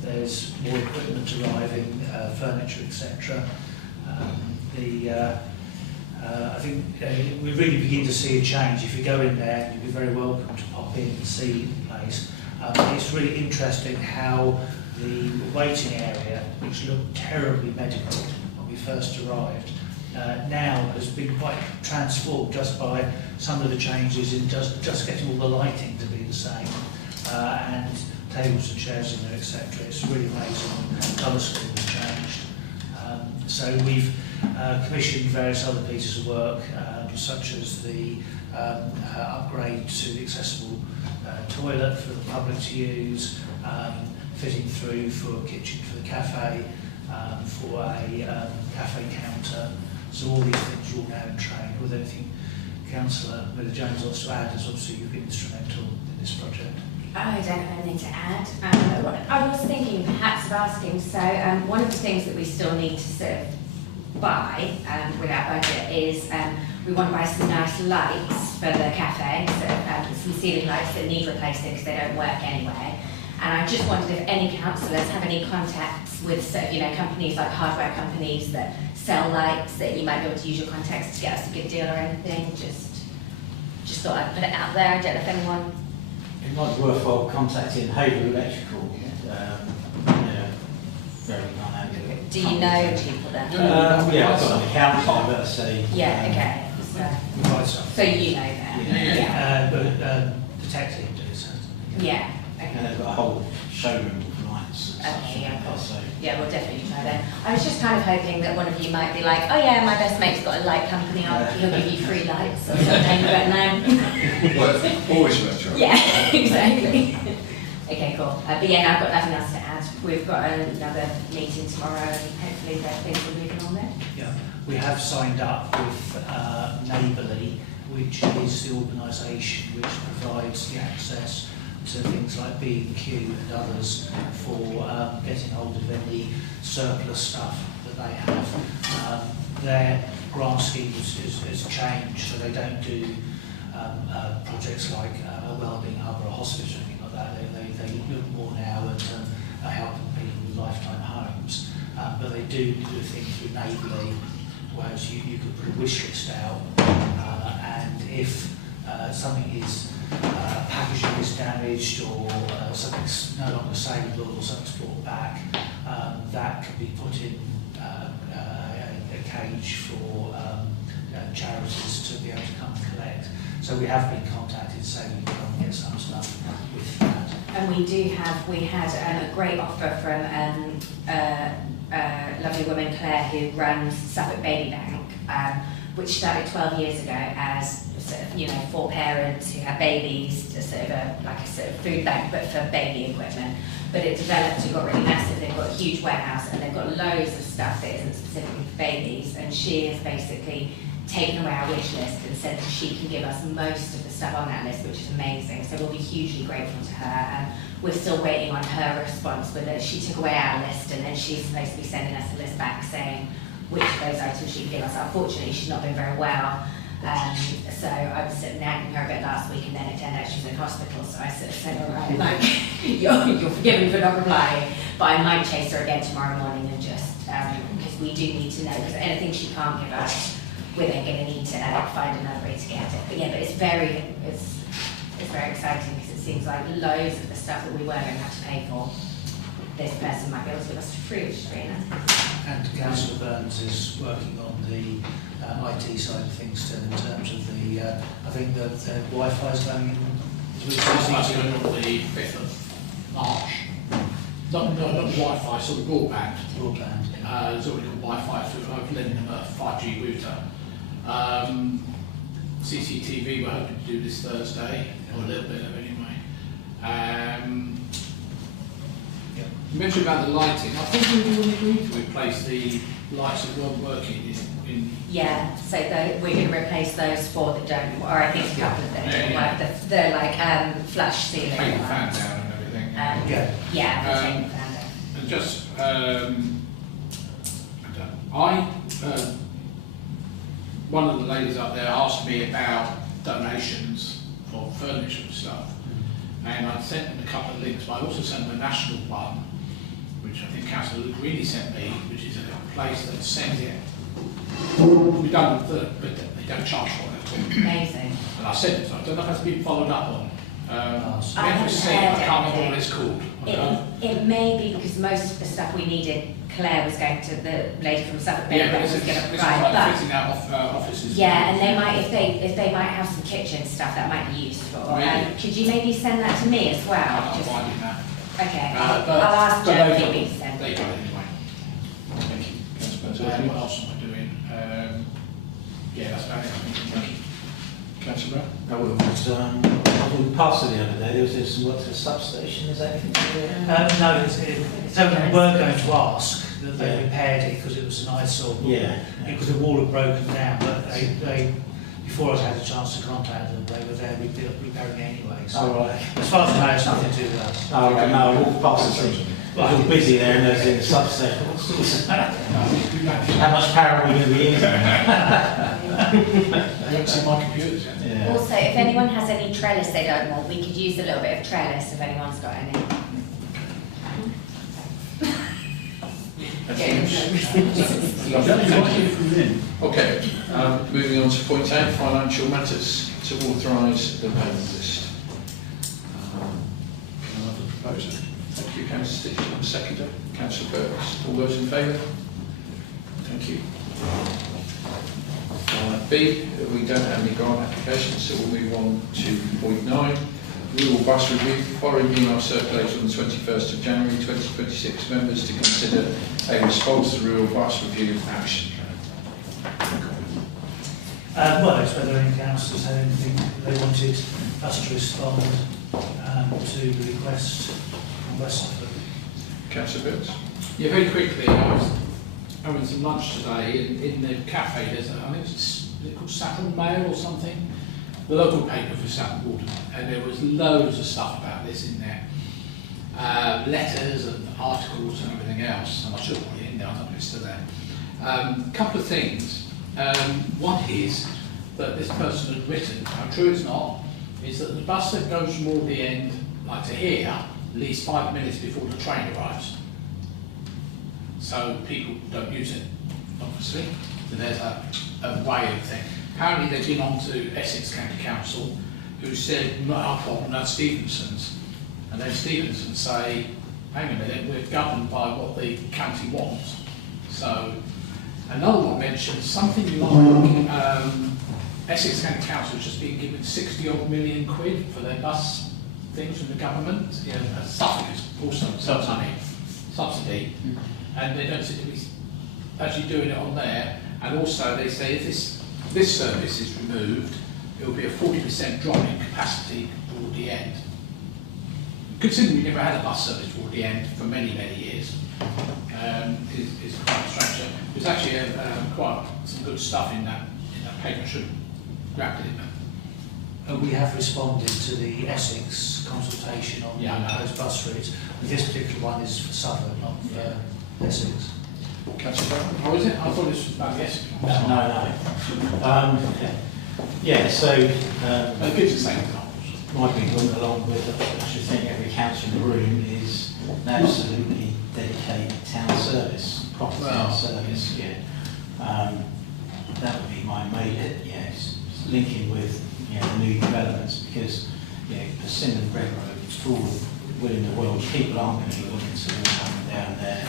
There's more equipment arriving, furniture, etc. I think we really begin to see a change. If you go in there, you'll be very welcome to pop in and see the place. It's really interesting how the waiting area, which looked terribly medical when we first arrived, now has been quite transformed just by some of the changes in just getting all the lighting to be the same, and tables and chairs in there, etc. It's really amazing. The colour scheme has changed. So we've commissioned various other pieces of work, such as the upgrade to the accessible toilet for the public to use, fitting through for a kitchen for the cafe, for a cafe counter. So all these things are all now in train. With anything Councillor Miller-Jones wants to add, as obviously you've been instrumental in this project. I don't have anything to add. I was thinking perhaps of asking, so one of the things that we still need to sort of buy with our budget is we want to buy some nice lights for the cafe, so some ceiling lights that need replacing because they don't work anyway. And I just wondered if any councillors have any contacts with sort of, you know, companies like hardware companies that sell lights, that you might be able to use your contacts to get us a good deal or anything. Just thought I'd put it out there. I don't know if anyone. It might be worthwhile contacting Haverhill Electrical. Very dynamic. Do you know people there? Yeah, I've got an account, so let's say. Yeah, okay. Right, So you know them? Yeah. But the tech team do certainly. Yeah. And Okay. they've got a whole showroom of lights and stuff. Okay, yeah, cool. So Yeah, we'll definitely try that. I was just kind of hoping that one of you might be like, oh yeah, my best mate's got a light company, he'll give you free lights or something, but no. Well, always virtual. Yeah, exactly. Okay, cool. But yeah, no, I've got nothing else to add. We've got another meeting tomorrow and hopefully things will move on there. Yeah, we have signed up with Neighbourly, which is the organisation which provides the access to things like B&Q and others for getting hold of any surplus stuff that they have. Their grant scheme has changed, so they don't do projects like a wellbeing hub or a hospice or anything like that. They look more now at helping people with lifetime homes, but they do a thing through Neighbourly, whereas you could put a wish list out, and if something is packaging is damaged or something's no longer saleable or something's brought back, that can be put in a cage for charities to be able to come and collect. So we have been contacted saying we can come and get some stuff with that. And we had a great offer from a lovely woman, Claire, who runs Suffolk Baby Bank, which started 12 years ago as sort of, you know, for parents who have babies, sort of like a sort of food bank, but for baby equipment. But it developed and got really massive. They've got a huge warehouse and they've got loads of stuff that isn't specifically for babies. And she has basically taken away our wish list and said that she can give us most of the stuff on that list, which is amazing. So we'll be hugely grateful to her. And we're still waiting on her response with it. She took away our list and then she's supposed to be sending us a list back saying which of those items she can give us. Unfortunately, she's not been very well. So I was sort of nagging her a bit last week, and then it turned out she was in hospital. So I sort of said, all right, like, you're forgiven for not replying, but I might chase her again tomorrow morning and just, because we do need to know, because anything she can't give us, we're then going to need to find another way to get it. But yeah, but it's very exciting because it seems like loads of the stuff that we were going to have to pay for, this person might be able to give us for free, which is really nice. And Councillor Burns is working on the IT side of things still in terms of the, I think the Wi-Fi is going in. That's going on the 5th of March. Not Wi-Fi, sort of broadband. Broadband. It's already got Wi-Fi, so I've lent them a 5G router. CCTV we're hoping to do this Thursday, or a little bit of it anyway. You mentioned about the lighting. I think we all agreed to replace the lights that weren't working in Yeah, so we're going to replace those four that don't, or I think a couple of them don't work. The like flush ceiling. take the fan down and everything. Yeah, we'll take the fan down. And just, one of the ladies up there asked me about donations for furniture and stuff, and I'd sent them a couple of links, but I also sent them a national one, which I think Councillor Greeley sent me, which is a place that sends it. We don't, but they don't charge for it. Amazing. And I sent it, so I don't know if that's been followed up on. I I can't remember what it's called. It may be because most of the stuff we needed Claire was going to, the lady from Suffolk Yeah, Bay but was this going to is provide, like but fitting out offices. yeah, and they might, if they might have some kitchen stuff that might be useful. Really? Could you maybe send that to me as well? I'm Just- finding that. Okay, But- I'll ask but Joe they got- maybe to send. They got it anyway. Thank you. Councillor Burns, What else am I doing? Yeah, that's about it, I think. Thank you. Councillor Brown? We passed it the other day, there was some work to the substation, is that anything to do with it? No, we weren't going to ask that they repaired it because it was an eyesore. Yeah. Because the wall had broken down, but they before I had a chance to contact them, they were there repairing it anyway. So Oh, right. as far as I know, it's nothing to do with us. Oh, okay, no, I walked past the thing. I was all busy there and there was in the substation. How much power are we going to be using? I haven't seen my computers yet. Yeah. Also, if anyone has any trellis they don't want, we could use a little bit of trellis if anyone's got any. Okay, moving on to point 8, financial matters, to authorise the payment list. Can I have a proposer? Thank you, Councillor Stitch. Seconder, Councillor Burks. All those in favour? Thank you. B, we don't have any grant applications, so we'll move on to point 9. Rural bus review. Following email circulated on the 21st of January 2026, members to consider a response to the rural bus review action plan. Well, it's whether any councillors had anything they wanted us to respond to the request from West Suffolk. Councillor Burns. Yeah, very quickly, I was having some lunch today in the cafe. There's, I think is it called Saffron Mail or something? The local paper for Saffron Water, and there was loads of stuff about this in there. Letters and articles and everything else, and I should put it in there, I don't know if it's still there. Couple of things. One is that this person had written, I'm sure it's not, is that the bus that goes from all the end, like to here, leaves 5 minutes before the train arrives. So people don't use it, obviously. So there's a way of thing. Apparently they've been on to Essex County Council, who said, not our problem, that's Stevenson's. And then Stevenson say, hang a minute, we're governed by what the county wants. So another one mentioned something like Essex County Council has just been given 60 odd million quid for their bus things from the government. Yeah, Suffolk is also subsidy, and they don't seem to be actually doing it on there. And also they say if this service is removed, it will be a 40% drop in capacity toward the end. Considering we never had a bus service toward the end for many, many years, is quite strange. There's actually quite some good stuff in that paper. I should have grabbed it. We have responded to the Essex consultation on those bus routes. This particular one is for Suffolk, not for Essex. Councillor Brown. Oh, is it? I thought this was about the Essex. No. Yeah, so It gives the same examples. my big one, along with, I should think every council in the room, is an absolutely dedicated town service, proper town service. Yeah, that would be my main. Yes, linking with the new developments, because Persimmon and Brent Road is full of will in the world. People aren't going to be looking to walk up and down there,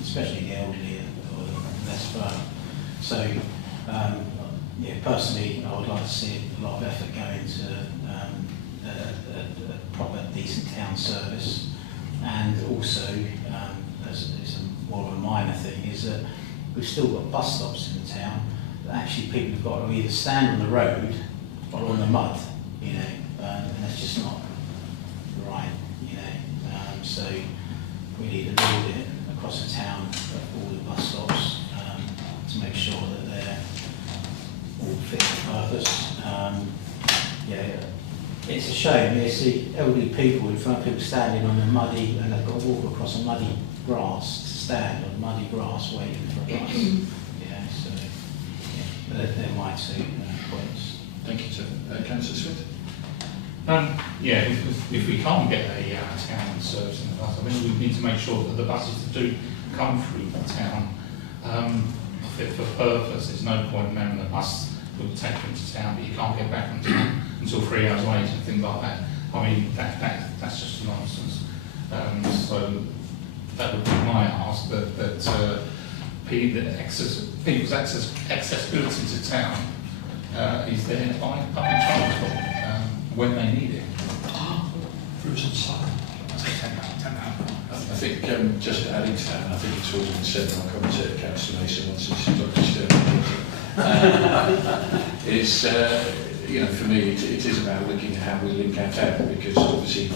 especially the elderly or the less firm. So. Personally, I would like to see a lot of effort go into a proper, decent town service, and also, as more of a minor thing, is that we've still got bus stops in the town that actually people have got to either stand on the road or on the mud, and that's just not right, so we need an audit across the town of all the bus stops to make sure that they're all fit for purpose. It's a shame. You see elderly people in front of people standing on the muddy, and they've got to walk across a muddy grass, to stand on muddy grass waiting for a bus. They're my two points. Thank you, sir. Councillor Smith. If we can't get a town service in the bus, I mean, we need to make sure that the buses that do come through the town fit for purpose. There's no point in having the bus will take you into town, but you can't get back into town until 3 hours later and things like that. I mean, that's just nonsense. So that would be my ask, that people's accessibility to town is there by public transport when they need it. Bruce and Simon. I think just adding to that, and I think it's already been said, and I'll come to Councillor Mason once this is Dr. Stern. You know, for me, it is about looking at how we link our town, because obviously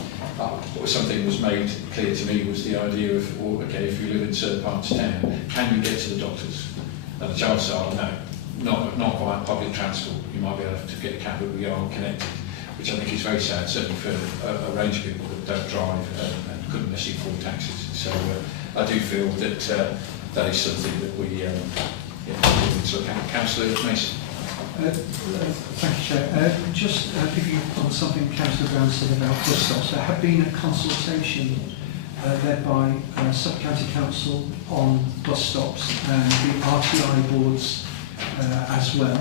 something was made clear to me was the idea of, well, okay, if you live in certain parts of town, can you get to the doctors? And the chances are, no, not via public transport. You might be able to get a cab, but we are connected, which I think is very sad, certainly for a range of people that don't drive and couldn't necessarily afford taxis. So I do feel that that is something that we need to look at. Councillor Mason. Thank you, Chair. Just picking up on something Councillor Brown said about bus stops, there had been a consultation led by Suffolk County Council on bus stops and the RTI boards as well.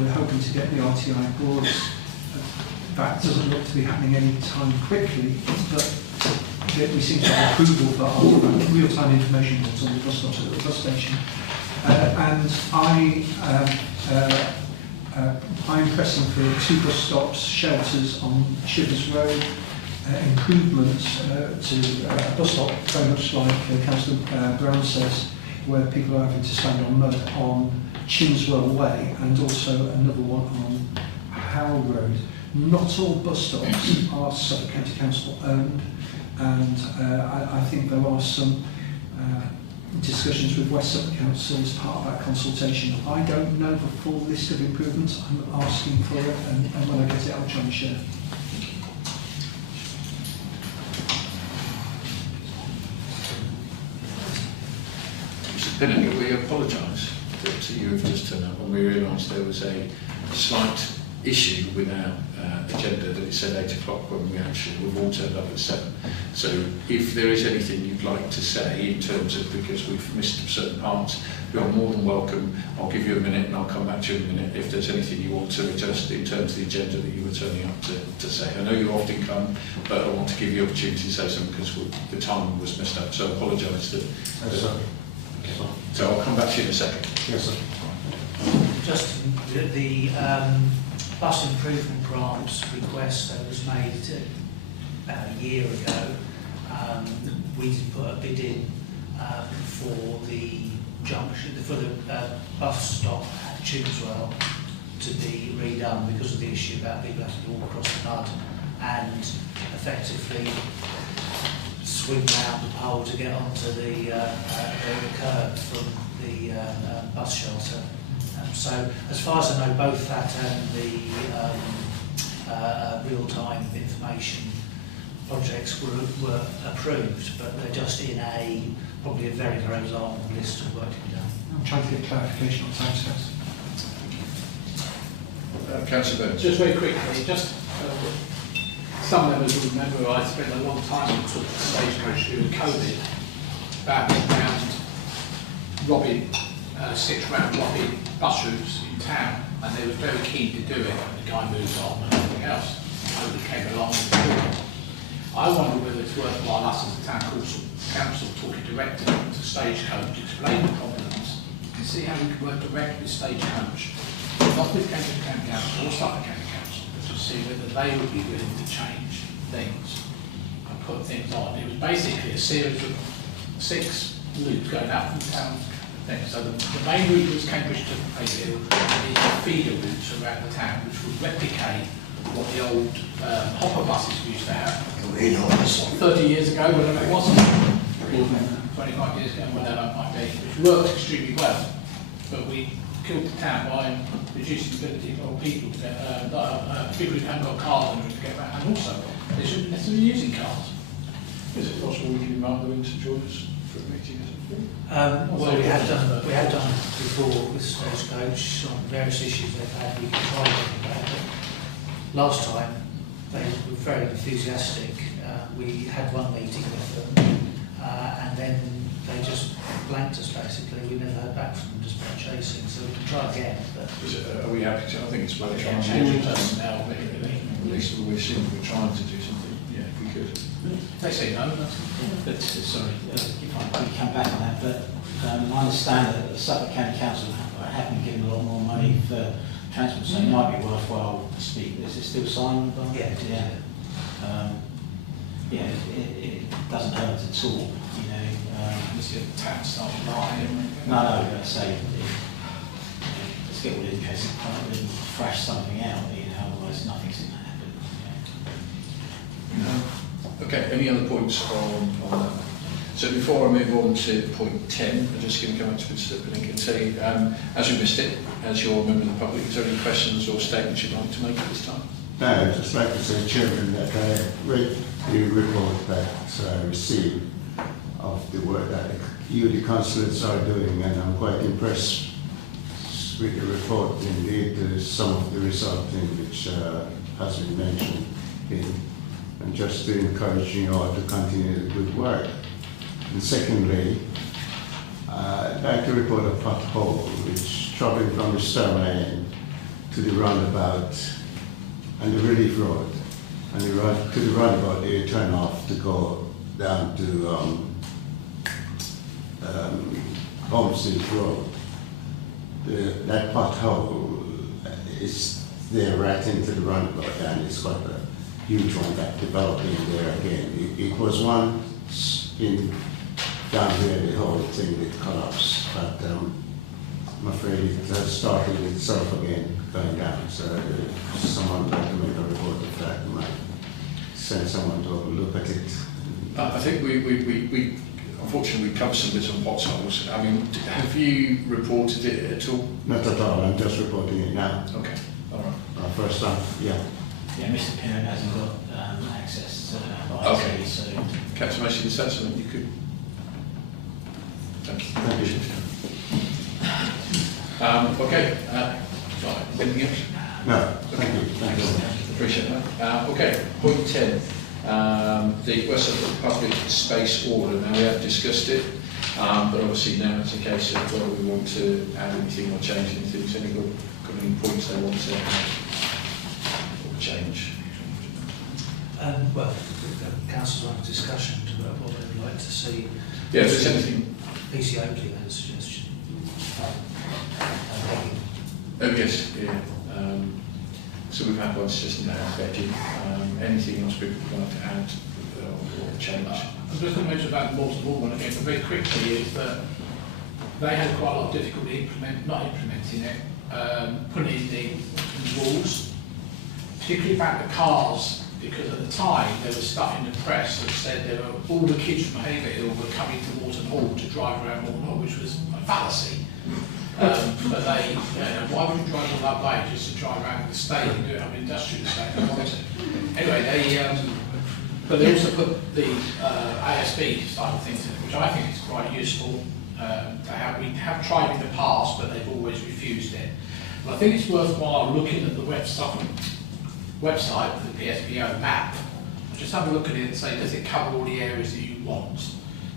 We're hoping to get the RTI boards. That doesn't look to be happening any time quickly, but we seem to have approval for our real-time information boards on the bus stops at the bus station. I'm pressing for 2 bus stops, shelters on Shivers Road, improvements to a bus stop, very much like Councillor Brown says, where people are having to stand on mud on Chinswell Way, and also another one on Haverhill Road. Not all bus stops are Suffolk County Council owned, and I think there are some discussions with West Suffolk Council as part of that consultation. I don't know the full list of improvements. I'm asking for it, and when I get it, I'll try and share. Mr. Pinnock, we apologise that you have just turned up, and we realised there was a slight issue with our agenda that it said 8 o'clock when we've all turned up at 7. So if there is anything you'd like to say in terms of, because we've missed certain parts, you're more than welcome. I'll give you a minute and I'll come back to you in a minute if there's anything you want to adjust in terms of the agenda that you were turning up to say. I know you often come, but I want to give you the opportunity to say something because the timing was messed up. So I apologise that. Sorry. Okay. So I'll come back to you in a second. Yes, sir. Just the bus improvement grant request that was made about a year ago. We did put a bid in for the junction, for the bus stop at Chinswell to be redone because of the issue about people having to walk across the mud and effectively swing round the pole to get onto the curb from the bus shelter. So as far as I know, both that and the real-time information projects were approved, but they're just in probably a very, very long list of work to be done. I'm trying to get clarification on timescales. Councillor Burns. Just very quickly, some members will remember I spent a long time talking to Stagecoach during COVID about six round robbing bus routes in town, and they were very keen to do it, and the guy moved on and everything else. Nobody came along and did it. I wonder whether it's worthwhile us as a town council talking directly to Stagecoach, explain the problems, and see how we can work directly with Stagecoach, not with Cambridge County Council or Suffolk County Council, but to see whether they would be willing to change things and put things on. It was basically a series of 6 loops going out from town. So the main route was Cambridge to Haverhill, and the feeder routes around the town, which would replicate what the old hopper buses used to have 30 years ago, whatever it was, 25 years ago, whatever it might be, which worked extremely well. But we killed the town by reducing the ability of people to get, people who haven't got cars and to get around, and also they shouldn't necessarily be using cars. Is it possible we can invite them in to join us for a meeting? Well, we have done before with Stagecoach on various issues they've had. We can try looking at it. Last time they were very enthusiastic. We had one meeting with them, and then they just blanked us basically. We never heard back from them, just by chasing. So we can try again. But are we happy to? I think it's worth trying. Change the personnel, really. At least we're seeing we're trying to do something. Yeah, if we could. They say no. But sorry, we come back on that, but I understand that the Suffolk County Council have been given a lot more money for transport, so it might be worthwhile to speak. Is it still Simon? Yeah. Yeah, it doesn't hurt at all, you know. Mr. Tax started lying. No, but I say, let's get all the interested parties and thrash something out, you know, otherwise nothing's going to happen. Okay, any other points on that? So before I move on to point 10, I'm just going to come up to Mr. Blink and say, as we missed it, as you're a member of the public, is there any questions or statements you'd like to make at this time? No, I'd just like to say, Chairman, that I read the report that I received of the work that you, the councillors, are doing, and I'm quite impressed with the report. Indeed, some of the results in which has been mentioned in, and just to encourage you all to continue the good work. And secondly, I'd like to report a pothole which traveling from the Star Lane to the roundabout and the Relief Road, and to the roundabout they turn off to go down to Homestead Road. That pothole is there right into the roundabout, and it's quite a huge one that developing there again. It was one in down here, the whole thing did collapse, but I'm afraid it has started itself again going down. So if someone would like to make a report of that, might send someone to have a look at it. I think we unfortunately covered some bits on potholes. I mean, have you reported it at all? Not at all, I'm just reporting it now. Okay, all right. First time, yeah. Yeah, Mr. Perrin hasn't got access to IT, Okay. so... Councillor Mason, is that something you could... Thank you. Thank you. Okay, right, anything else? No, thank you. Thank you. Appreciate that. Okay, point 10, the West Suffolk Public Space Order. Now we have discussed it, but obviously now it's a case of whether we want to add anything or change anything. Has anyone got any points they want to add or change? Well, the council's on a discussion about what they'd like to see. Yeah, if there's anything... PC Oakley had a suggestion. Oh yes, yeah. So we've had one suggestion about bedding. Anything else people would like to add or change? I'm just going to mention about the waterfall one again, but very quickly, is that they had quite a lot of difficulty not implementing it, putting in the walls, particularly about the cars, because at the time there was stuff in the press that said all the kids from Haverhill were coming to Walton Hall to drive around Walton Hall, which was a fallacy. But they, you know, why would you drive all that way just to drive around the state and do it on an industrial estate? Anyway, but they also put the ASB style of things in it, which I think is quite useful. We have tried in the past, but they've always refused it. But I think it's worthwhile looking at the website for the PSPO map. Just have a look at it and say, does it cover all the areas that you want?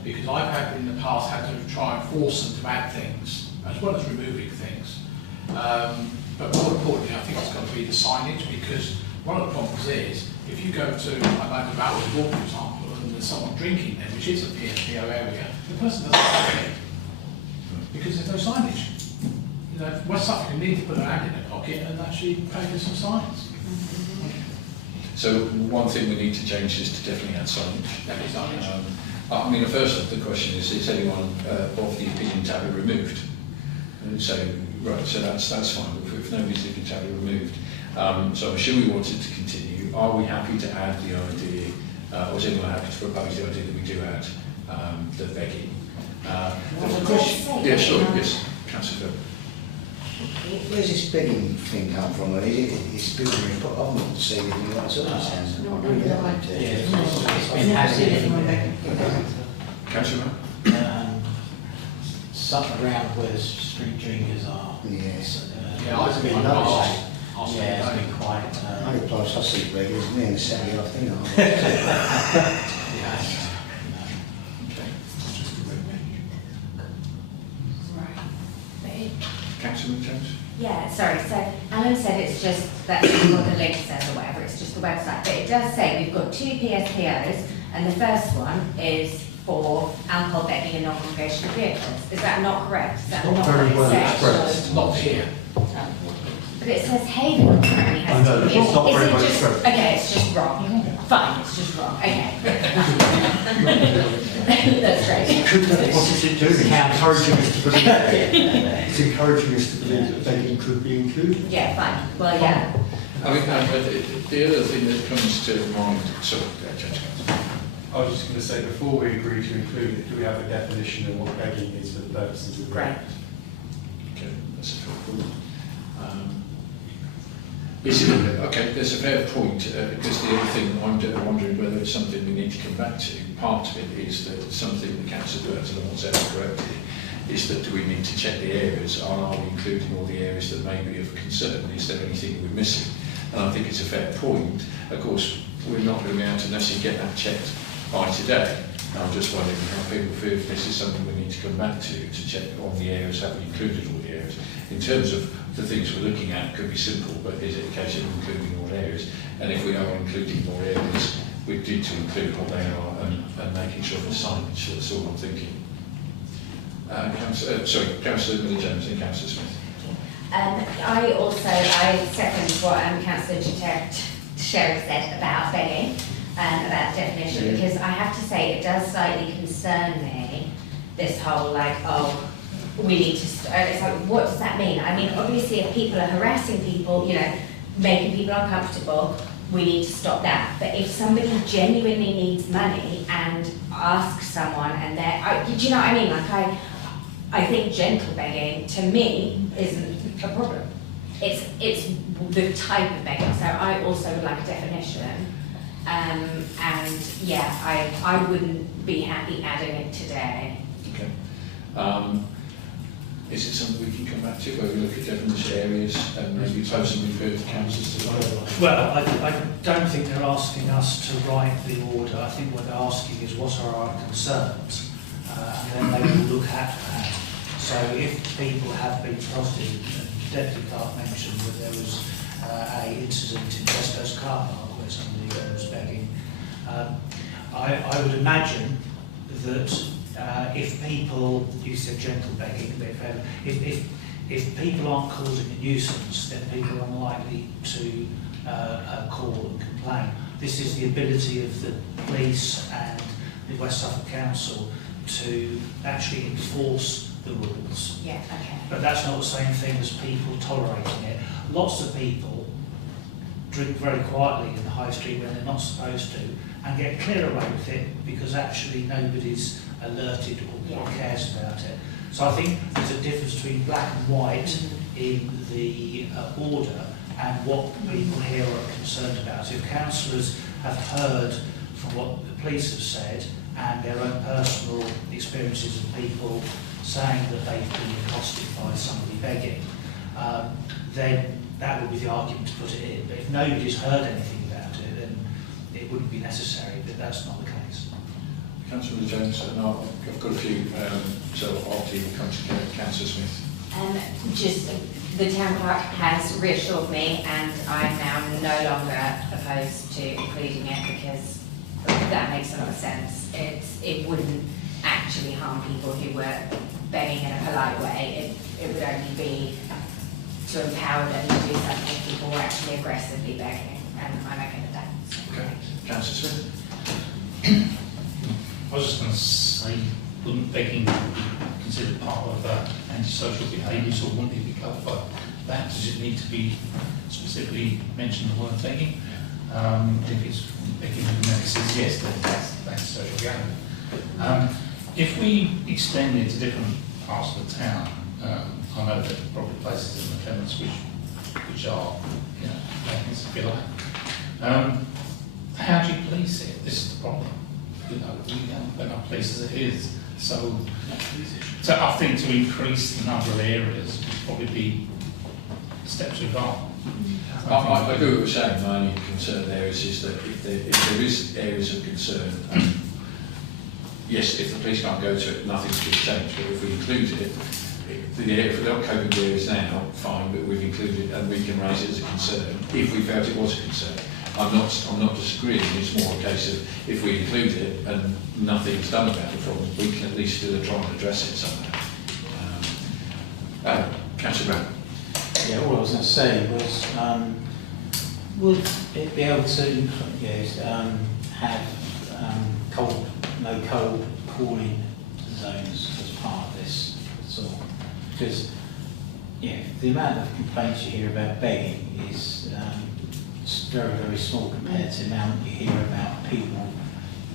Because I've had in the past had to try and force them to add things, as well as removing things. But more importantly, I think it's got to be the signage, because one of the problems is, if you go to, like the Valley Walk, for example, and there's someone drinking there, which is a PSPO area, the person doesn't have it, because there's no signage. You know, West Suffolk need to put their hand in their pocket and actually pay for some signs. So one thing we need to change is to definitely add signage. Definitely signage. I mean, first the question is anyone of the opinion to have it removed? And so, right, so that's fine. If nobody's looking to have it removed, so I'm assuming we want it to continue. Are we happy to add the idea, or is anyone happy to propose the idea that we do add the begging? Yeah, sure, yes, Councillor Phil. Where's this begging thing come from? It's people being put on to see anything like that. Not really right. It's been happening. Councillor? Something around where the street drinkers are. Yes. It's been noticed. Yeah, it's been quite... Only place I see beggars, me and the Saturday afternoon. Councillor Jones? Yeah, sorry, so Alan said it's just that what the link says or whatever, it's just the website, but it does say we've got 2 PSPOs, and the first one is for alcohol begging and non-congregational vehicles. Is that not correct? Is that Not not very what well it says? expressed. Not here. But it says Haverhill apparently has I know, to it's be. not Is very it well just, expressed. okay, it's just wrong. Fine, it's just wrong. Okay. That's great. Could that, what is it doing? It's encouraging us to believe that. It's encouraging us to believe that begging could be included. Yeah, fine. Well, yeah. I mean, the other thing that comes to mind, sorry, Judge Council. I was just going to say, before we agree to include it, do we have a definition of what begging is for the purposes of the Great. Act? Okay, that's a fair point. Is it, okay, there's a fair point, because the other thing I'm wondering whether it's something we need to come back to. Part of it is that something the Council Director wants out correctly is that do we need to check the areas, are we including all the areas that may be of concern, is there anything we're missing? And I think it's a fair point. Of course, we're not going to be able to necessarily get that checked by today. And I'm just wondering how people feel if this is something we need to come back to check on the areas, have we included all the areas? In terms of the things we're looking at, could be simple, but is it a case of including all areas? And if we are including more areas, we need to include what they are and making sure the signage, that's all I'm thinking. Councillor Miller-Jones and Councillor Smith. I second what Councillor Sherry said about begging and about definition, because I have to say it does slightly concern me, this whole like, oh, we need to, it's like, what does that mean? I mean, obviously if people are harassing people, you know, making people uncomfortable, we need to stop that. But if somebody genuinely needs money and asks someone and they're, do you know what I mean? Like I think gentle begging, to me, isn't a problem. It's the type of begging, so I also would like a definition. And yeah, I wouldn't be happy adding it today. Okay. Is it something we can come back to, where we look at different areas and maybe post and refer the councils to that? Well, I don't think they're asking us to write the order. I think what they're asking is what are our concerns, and then they will look at that. So if people have been prosecuted, Deputy Clerk mentioned that there was an incident in Tesco's car park where somebody was begging. I would imagine that if people, you said gentle begging, if people aren't causing a nuisance, then people are unlikely to call and complain. This is the ability of the police and the West Suffolk Council to actually enforce the rules. Yeah, okay. But that's not the same thing as people tolerating it. Lots of people drink very quietly in the high street when they're not supposed to and get clear away with it because actually nobody's alerted or cares about it. So I think there's a difference between black and white in the order and what people here are concerned about. If councillors have heard from what the police have said and their own personal experiences of people saying that they've been accosted by somebody begging, then that would be the argument to put it in. But if nobody's heard anything about it, then it wouldn't be necessary, but that's not the case. Councillor Jones, and I've got a few, so after you come to Councillor Smith. Just the town clerk has reassured me, and I'm now no longer opposed to including it because that makes a lot of sense. It wouldn't actually harm people who were begging in a polite way. It would only be to empower them to do something if people were actually aggressively begging, and I'm okay with that. Okay, Councillor Smith. I was just going to say, wouldn't begging be considered part of antisocial behaviour, so wouldn't it be covered by that? Does it need to be specifically mentioned the word begging? If it's begging and then it says yes, then that's antisocial behaviour. If we extend it to different parts of the town, I know there are probably places in the Clements which are, you know, beggings, if you like. How do you police it? This is the problem. You know, we haven't got enough police as it is. So I think to increase the number of areas would probably be steps we've got. I agree with what you're saying. My only concern there is that if there is areas of concern, yes, if the police can't go to it, nothing's going to change. But if we include it, if we're not coping with areas now, fine, but we've included it and we can raise it as a concern if we felt it was a concern. I'm not disagreeing. It's more a case of if we include it and nothing's done about the problem, we can at least still try and address it somehow. Councillor Brown. Yeah, all I was going to say was, would it be able to have no cold calling zones as part of this at all? Because the amount of complaints you hear about begging is very, very small compared to the amount you hear about people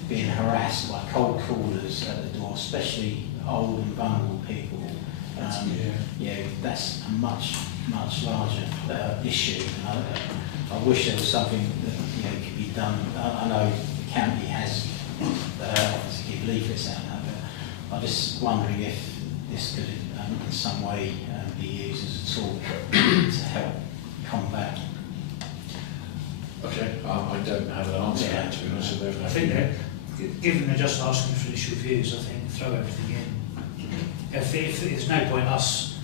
being harassed by cold callers at the door, especially old and vulnerable people. That's a much larger issue. I wish there was something that could be done. I know the county has to give leaflets out now, but I'm just wondering if this could in some way be used as a tool to help combat. Okay, I don't have an answer to that, to be honest with you. I think that, given they're just asking for initial views, I think throw everything in. If there's no point us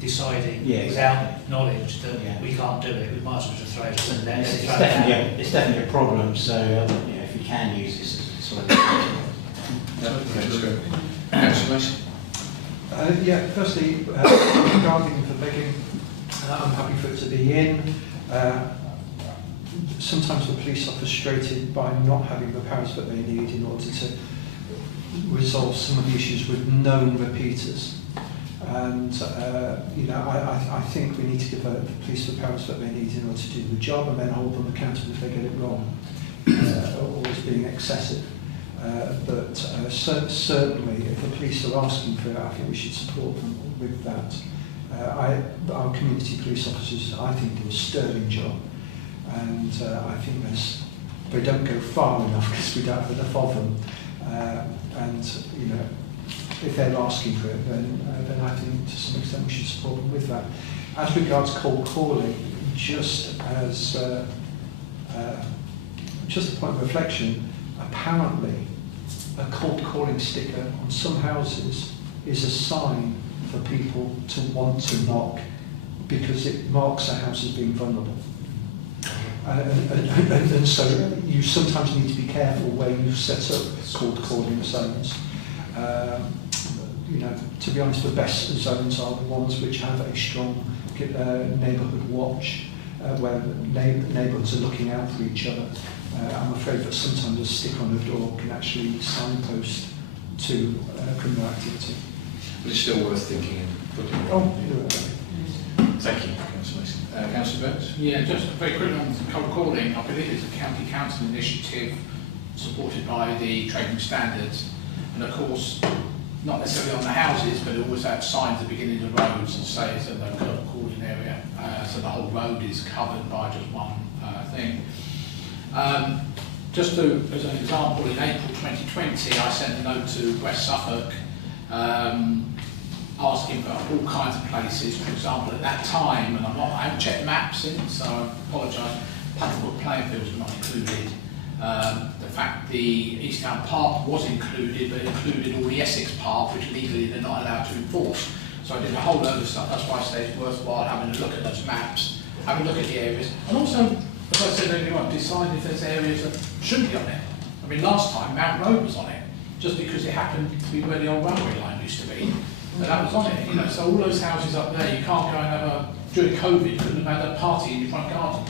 deciding without knowledge that we can't do it, we might as well just throw it in there. It's definitely a problem, so if you can use this as a sort of... Councillor Mason. Firstly, regarding the begging, I'm happy for it to be in. Sometimes the police are frustrated by not having the powers that they need in order to resolve some of the issues with known repeaters. And I think we need to give the police the powers that they need in order to do the job, and then hold them accountable if they get it wrong, or as being excessive. But certainly, if the police are asking for it, I think we should support them with that. Our community police officers, I think, do a sterling job, and I think they don't go far enough because we don't have enough of them. And if they're asking for it, then I think to some extent we should support them with that. As regards cold calling, just as just a point of reflection, apparently a cold calling sticker on some houses is a sign for people to want to knock because it marks a house as being vulnerable. And so you sometimes need to be careful where you set up cold calling zones. To be honest, the best zones are the ones which have a strong neighbourhood watch, where neighbourhoods are looking out for each other. I'm afraid that sometimes a stick on a door can actually signpost to criminal activity. But it's still worth thinking and putting it on. Thank you, Councillor Mason. Councillor Burns? Yeah, just very quickly on cold calling. I believe it's a county council initiative supported by the trading standards, and of course, not necessarily on the houses, but it always have signs at the beginning of the roads and say it's a no cold calling area, so the whole road is covered by just one thing. Just as an example, in April 2020, I sent a note to West Suffolk asking for all kinds of places. For example, at that time, and I haven't checked maps since, so I apologise, Paddlebrook playing fields were not included. The fact the East Town Park was included, but it included all the Essex Park, which legally they're not allowed to enforce. So I did a whole load of stuff. That's why I say it's worthwhile having a look at those maps, having a look at the areas, and also, as I said earlier on, decide if there's areas that shouldn't be on it. I mean, last time Mount Road was on it, just because it happened to be where the old railway line used to be, and that was on it. So all those houses up there, you can't go and have during COVID, you couldn't have had a party in your front garden,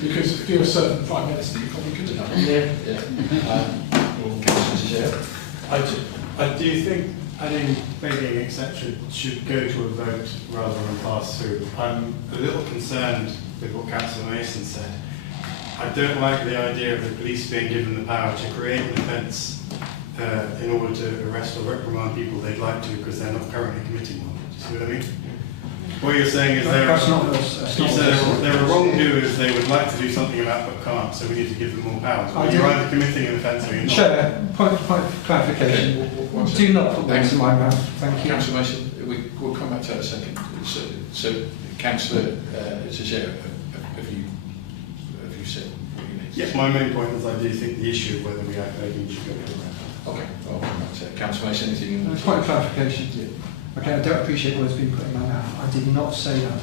because if you're a certain Prime Minister, you probably could have done it. I do think adding begging, etc. should go to a vote rather than pass through. I'm a little concerned with what Councillor Mason said. I don't like the idea of the police being given the power to create an offence in order to arrest or reprimand people they'd like to because they're not currently committing one. Do you see what I mean? What you're saying is they're wrongdoers, they would like to do something about but can't, so we need to give them more powers. But you're either committing an offence or you're not. Chair, point of clarification. Okay. Do not put words in my mouth. Thank you. Councillor Mason, we'll come back to that in a second. So Councillor, as a chair, have you said what you need to say? Yes, my main point is I do think the issue of whether we act begging should go to a referendum. Okay, well, that's it. Councillor Mason, anything you want to Point of clarification to you. Okay, I don't appreciate what's been put in my mouth. I did not say that.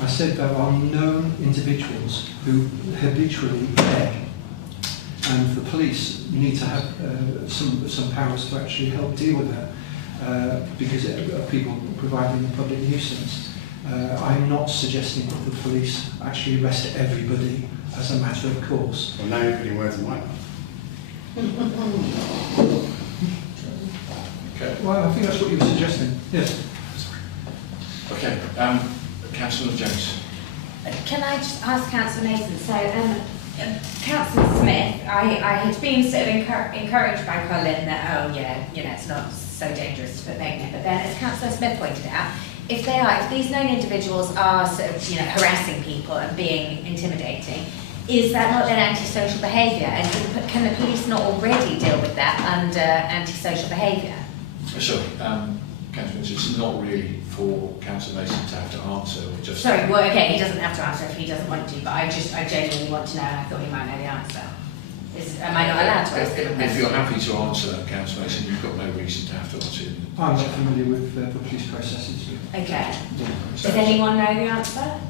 I said there are known individuals who habitually beg, and the police need to have some powers to actually help deal with that, because people providing a public nuisance. I'm not suggesting that the police actually arrest everybody as a matter of course. Well, now you're putting words in my mouth. Okay. Well, I think that's what you were suggesting. Yes. Okay, Councillor Jones. Can I just ask Councillor Mason, so Councillor Smith, I had been sort of encouraged by Colin that, oh yeah, you know, it's not so dangerous to put Megan in, but then as Councillor Smith pointed out, if these known individuals are sort of, you know, harassing people and being intimidating, is that not then antisocial behaviour? And can the police not already deal with that under antisocial behaviour? Sorry, Councillor, it's not really for Councillor Mason to have to answer. Or just Sorry, well, okay, he doesn't have to answer if he doesn't want to, but I genuinely want to know, and I thought he might know the answer. Am I not allowed to ask him a If question? you're happy to answer that, Councillor Mason, you've got no reason to have to answer it. I'm not familiar with the police processes. Okay. Does anyone know the answer?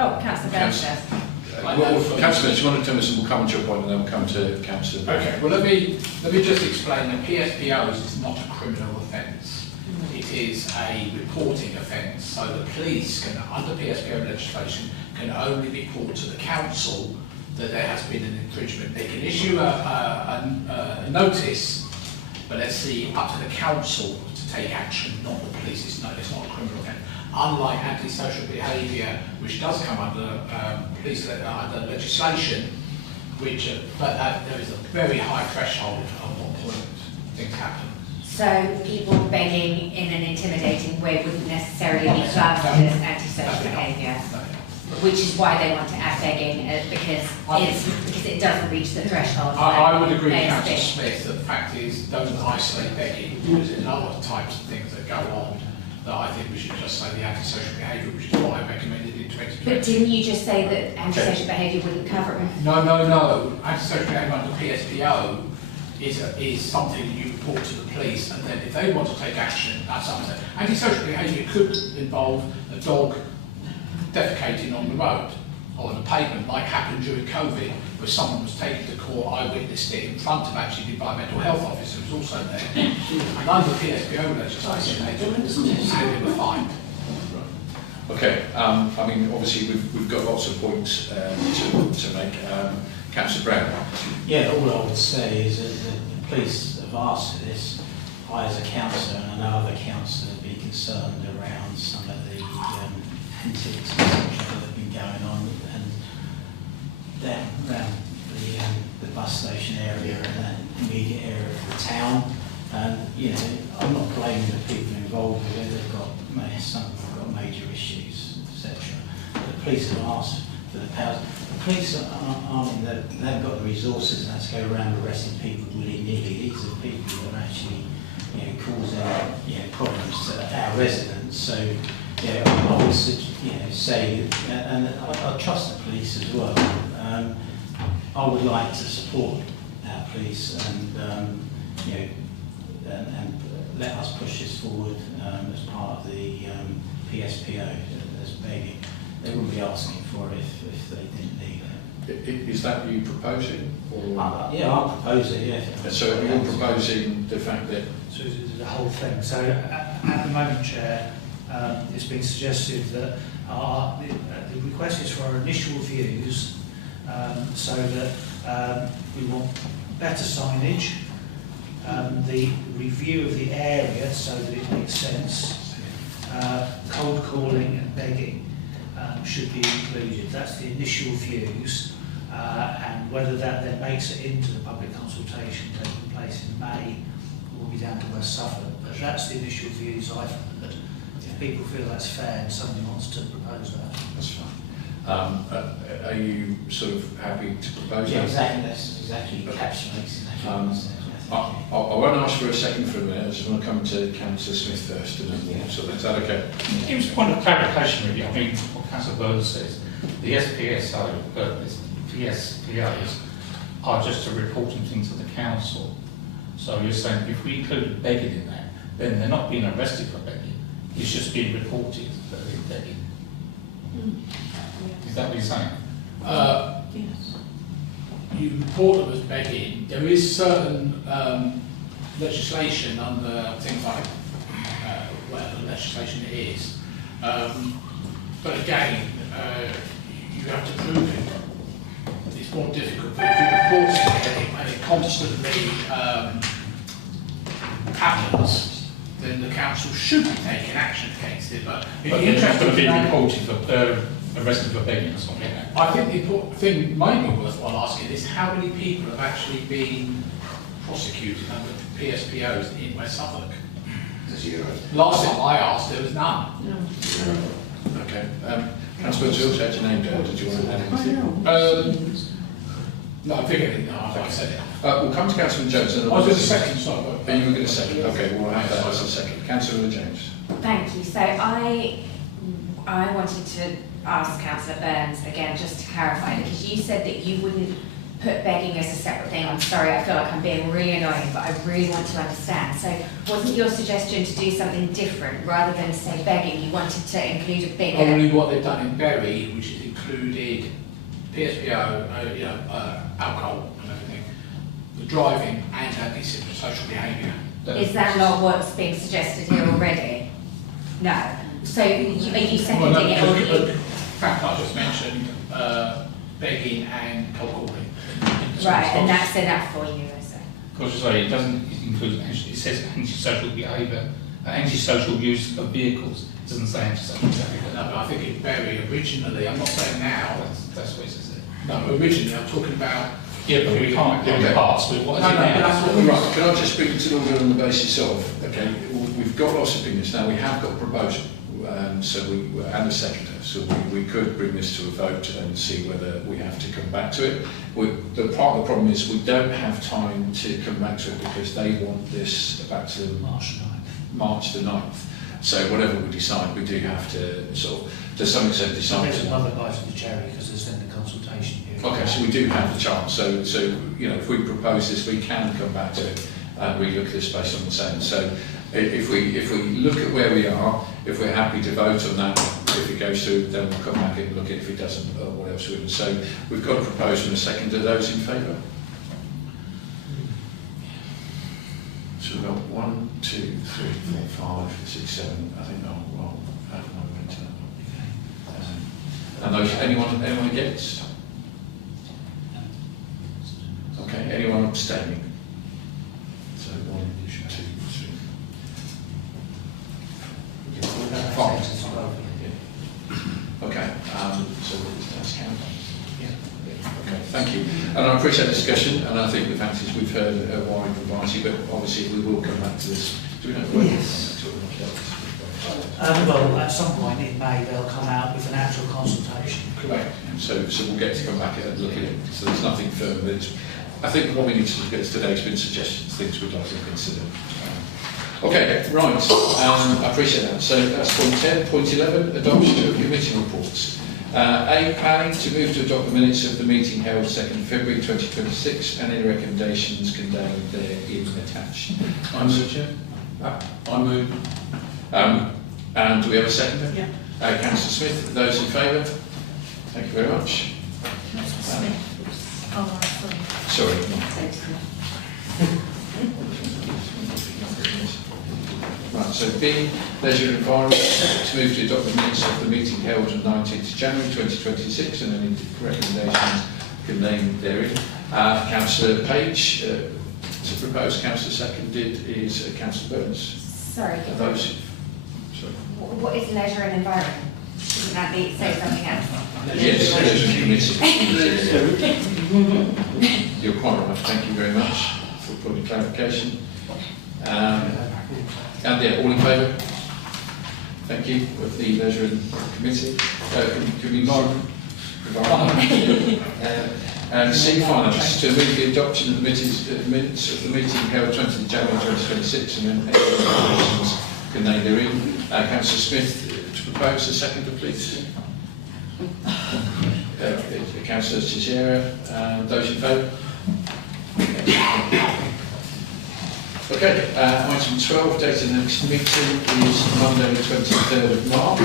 Oh, Councillor Burns first. Well, Councillor, do you want to tell us, and we'll come to your point, and then we'll come to Councillor. Okay, well let me just explain that PSPOs is not a criminal offence. It is a reporting offence, so the police can, under PSPO legislation, can only report to the council that there has been an infringement. They can issue a notice, but let's see, up to the council to take action, not the police. It's not a criminal offence. Unlike antisocial behaviour, which does come under police under legislation, which but there is a very high threshold of what point things happen. So people begging in an intimidating way wouldn't necessarily be classed as antisocial behaviour, which is why they want to add begging, because it doesn't reach the threshold. I would agree with Councillor Smith that the fact is don't isolate begging, because there's other types of things that go on that I think we should just say the antisocial behaviour, which is what I recommended in 2020. But didn't you just say that antisocial behaviour wouldn't cover it? No. Antisocial behaviour under PSPO is something you report to the police, and then if they want to take action, that's something. Antisocial behaviour could involve a dog defecating on the road or on the pavement, like happened during COVID, where someone was taken to court. I witnessed it in front of actually the environmental health officer who was also there. And under PSPO legislation, they were fined. Okay, I mean, obviously we've got lots of points to make. Councillor Brown. Yeah, all I would say is that the police have asked for this. I, as a councillor, and I know other councillors, would be concerned around some of the antics and that have been going on, and down around the bus station area and that immediate area of the town. And you know, I'm not blaming the people involved with it. Some have got major issues, etc. The police have asked for the powers. The police aren't they haven't got the resources now to go around arresting people willy-nilly. These are people that are actually, you know, causing problems to our residents. So, I would say, and I trust the police as well. I would like to support our police and and let us push this forward as part of the PSPO as begging. They wouldn't be asking for it if they didn't need it. Is that you proposing? Or? Yeah, I'll propose it, yeah. So you're proposing the fact that... So the whole thing. So at the moment, Chair, it's been suggested that the request is for our initial views, so that we want better signage, the review of the area so that it makes sense, cold calling and begging should be included. That's the initial views, and whether that then makes it into the public consultation taking place in May will be down to West Suffolk. But that's the initial views I've heard. If people feel that's fair and somebody wants to propose that, that's fine. Are you sort of happy to propose that? Exactly. That's exactly encapsulates I won't ask for a second for a minute. I just want to come to Councillor Smith first, and then so is that okay? It was a point of clarification, really. I mean, what Councillor Burns says, the PSPOs are just a reporting thing to the council. So you're saying if we include begging in that, then they're not being arrested for begging, it's just being reported that they're begging. Is that what you're saying? Yes. You report them as begging. There is certain legislation under things like whatever legislation it is. But again, you have to prove it. It's more difficult. But if you report it as begging and it constantly happens, then the council should be taking action against it. But But they're just going to be reported for arrested for begging or something like that. I think the important thing maybe worthwhile asking is how many people have actually been prosecuted under PSPOs in West Suffolk? Zero. Last time I asked, there was none. No. Okay. Councillor George, had your name down. Did you want to add anything? No, I figured no, I said it. We'll come to Councillor Jones. I was going to second, sorry. Oh, you were going to second. Okay, we'll have that as a second. Councillor James. Thank you. So I wanted to ask Councillor Burns again, just to clarify, because you said that you wouldn't put begging as a separate thing. I'm sorry, I feel like I'm being really annoying, but I really want to understand. So wasn't your suggestion to do something different? Rather than say begging, you wanted to include a bigger... Only what they've done in Bury, which has included PSPO, alcohol and everything, the driving and antisocial behaviour. Is that not what's being suggested here already? No. So are you seconding it or In you... fact, I just mentioned begging and cold calling. Right, and that's enough for you, is it? Because sorry, it doesn't include, it says antisocial behaviour, antisocial use of vehicles. It doesn't say antisocial behaviour. No, but I think in Bury originally, I'm not saying now, That's what it says there. no, originally I'm talking about... Yeah, but we can't do the parts, but what is No, it no, but now? that's what we... Right, can I just bring it to order on the basis of, okay, we've got lots of opinions now, we have got a proposal, and a seconder, so we could bring this to a vote and see whether we have to come back to it. The part of the problem is we don't have time to come back to it because they want this back to March the 9th. So whatever we decide, we do have to sort of, to some extent, decide. There's another bite of the cherry because there's then the consultation period. Okay, so we do have the chance. So you know, if we propose this, we can come back to it and we look at this based on the same. So if we look at where we are, if we're happy to vote on that, if it goes through, then we'll come back and look at it. If it doesn't, what else we would. So we've got a proposal and a second. Are those in favour? So we've got 1, 2, 3, 4, 5, 6, 7. I think I'll add another one to that. And those, anyone against? Okay, anyone abstaining? So 1, 2, 3. Fine. Okay, so that's count. Okay, thank you. And I appreciate the discussion, and I think the fact is we've heard a wide variety, but obviously we will come back to this. Do we know when? Yes. Well, at some point in May they'll come out with an actual consultation. Correct. So we'll get to come back and look at it. So there's nothing firm, but I think what we need to look at today has been suggestions, things we'd like to consider. Okay, right. I appreciate that. So that's point 10. Point 11, adoption of committee reports. A, planning to move to adopt the minutes of the meeting held 2nd February 2026 and any recommendations contained therein attached. I move. I move. And do we have a seconder? Yeah. Councillor Smith, those in favour? Thank you very much. Sorry. Right, so B, leisure and environment, to move to adopt the minutes of the meeting held on 19th January 2026 and any recommendations contained therein. Councillor Page, to propose, Councillor seconded is Councillor Burns. Sorry, Are those? Sorry. what is leisure and environment? Shouldn't that be, say something else? Yes, leisure committee. You're quite right, thank you very much for the clarification. And yeah, all in favour? Thank you, of the leisure and committee. And C, finance, to move the adoption of the minutes of the meeting held 20th January 2026 and then any recommendations contained therein. Councillor Smith, to propose the seconder, please. Councillor Teixeira, those in favour? Okay, item 12, date of the next meeting is Monday the 23rd of March.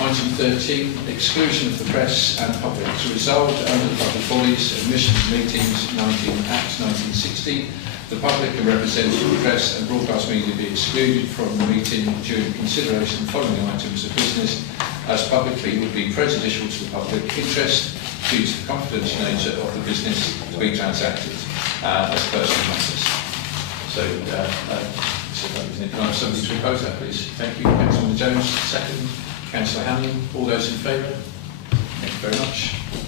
Item 13, exclusion of the press and public. To resolve under the Public Bodies Admissions Meetings 19 Act 1960, the public and representative of the press and broadcast media be excluded from the meeting during consideration of the following items of business, as publicly would be prejudicial to the public interest due to the confidential nature of the business to be transacted as personal matters. So, can I have somebody to propose that, please? Thank you. Councillor Jones, second. Councillor Hanlon, all those in favour? Thank you very much.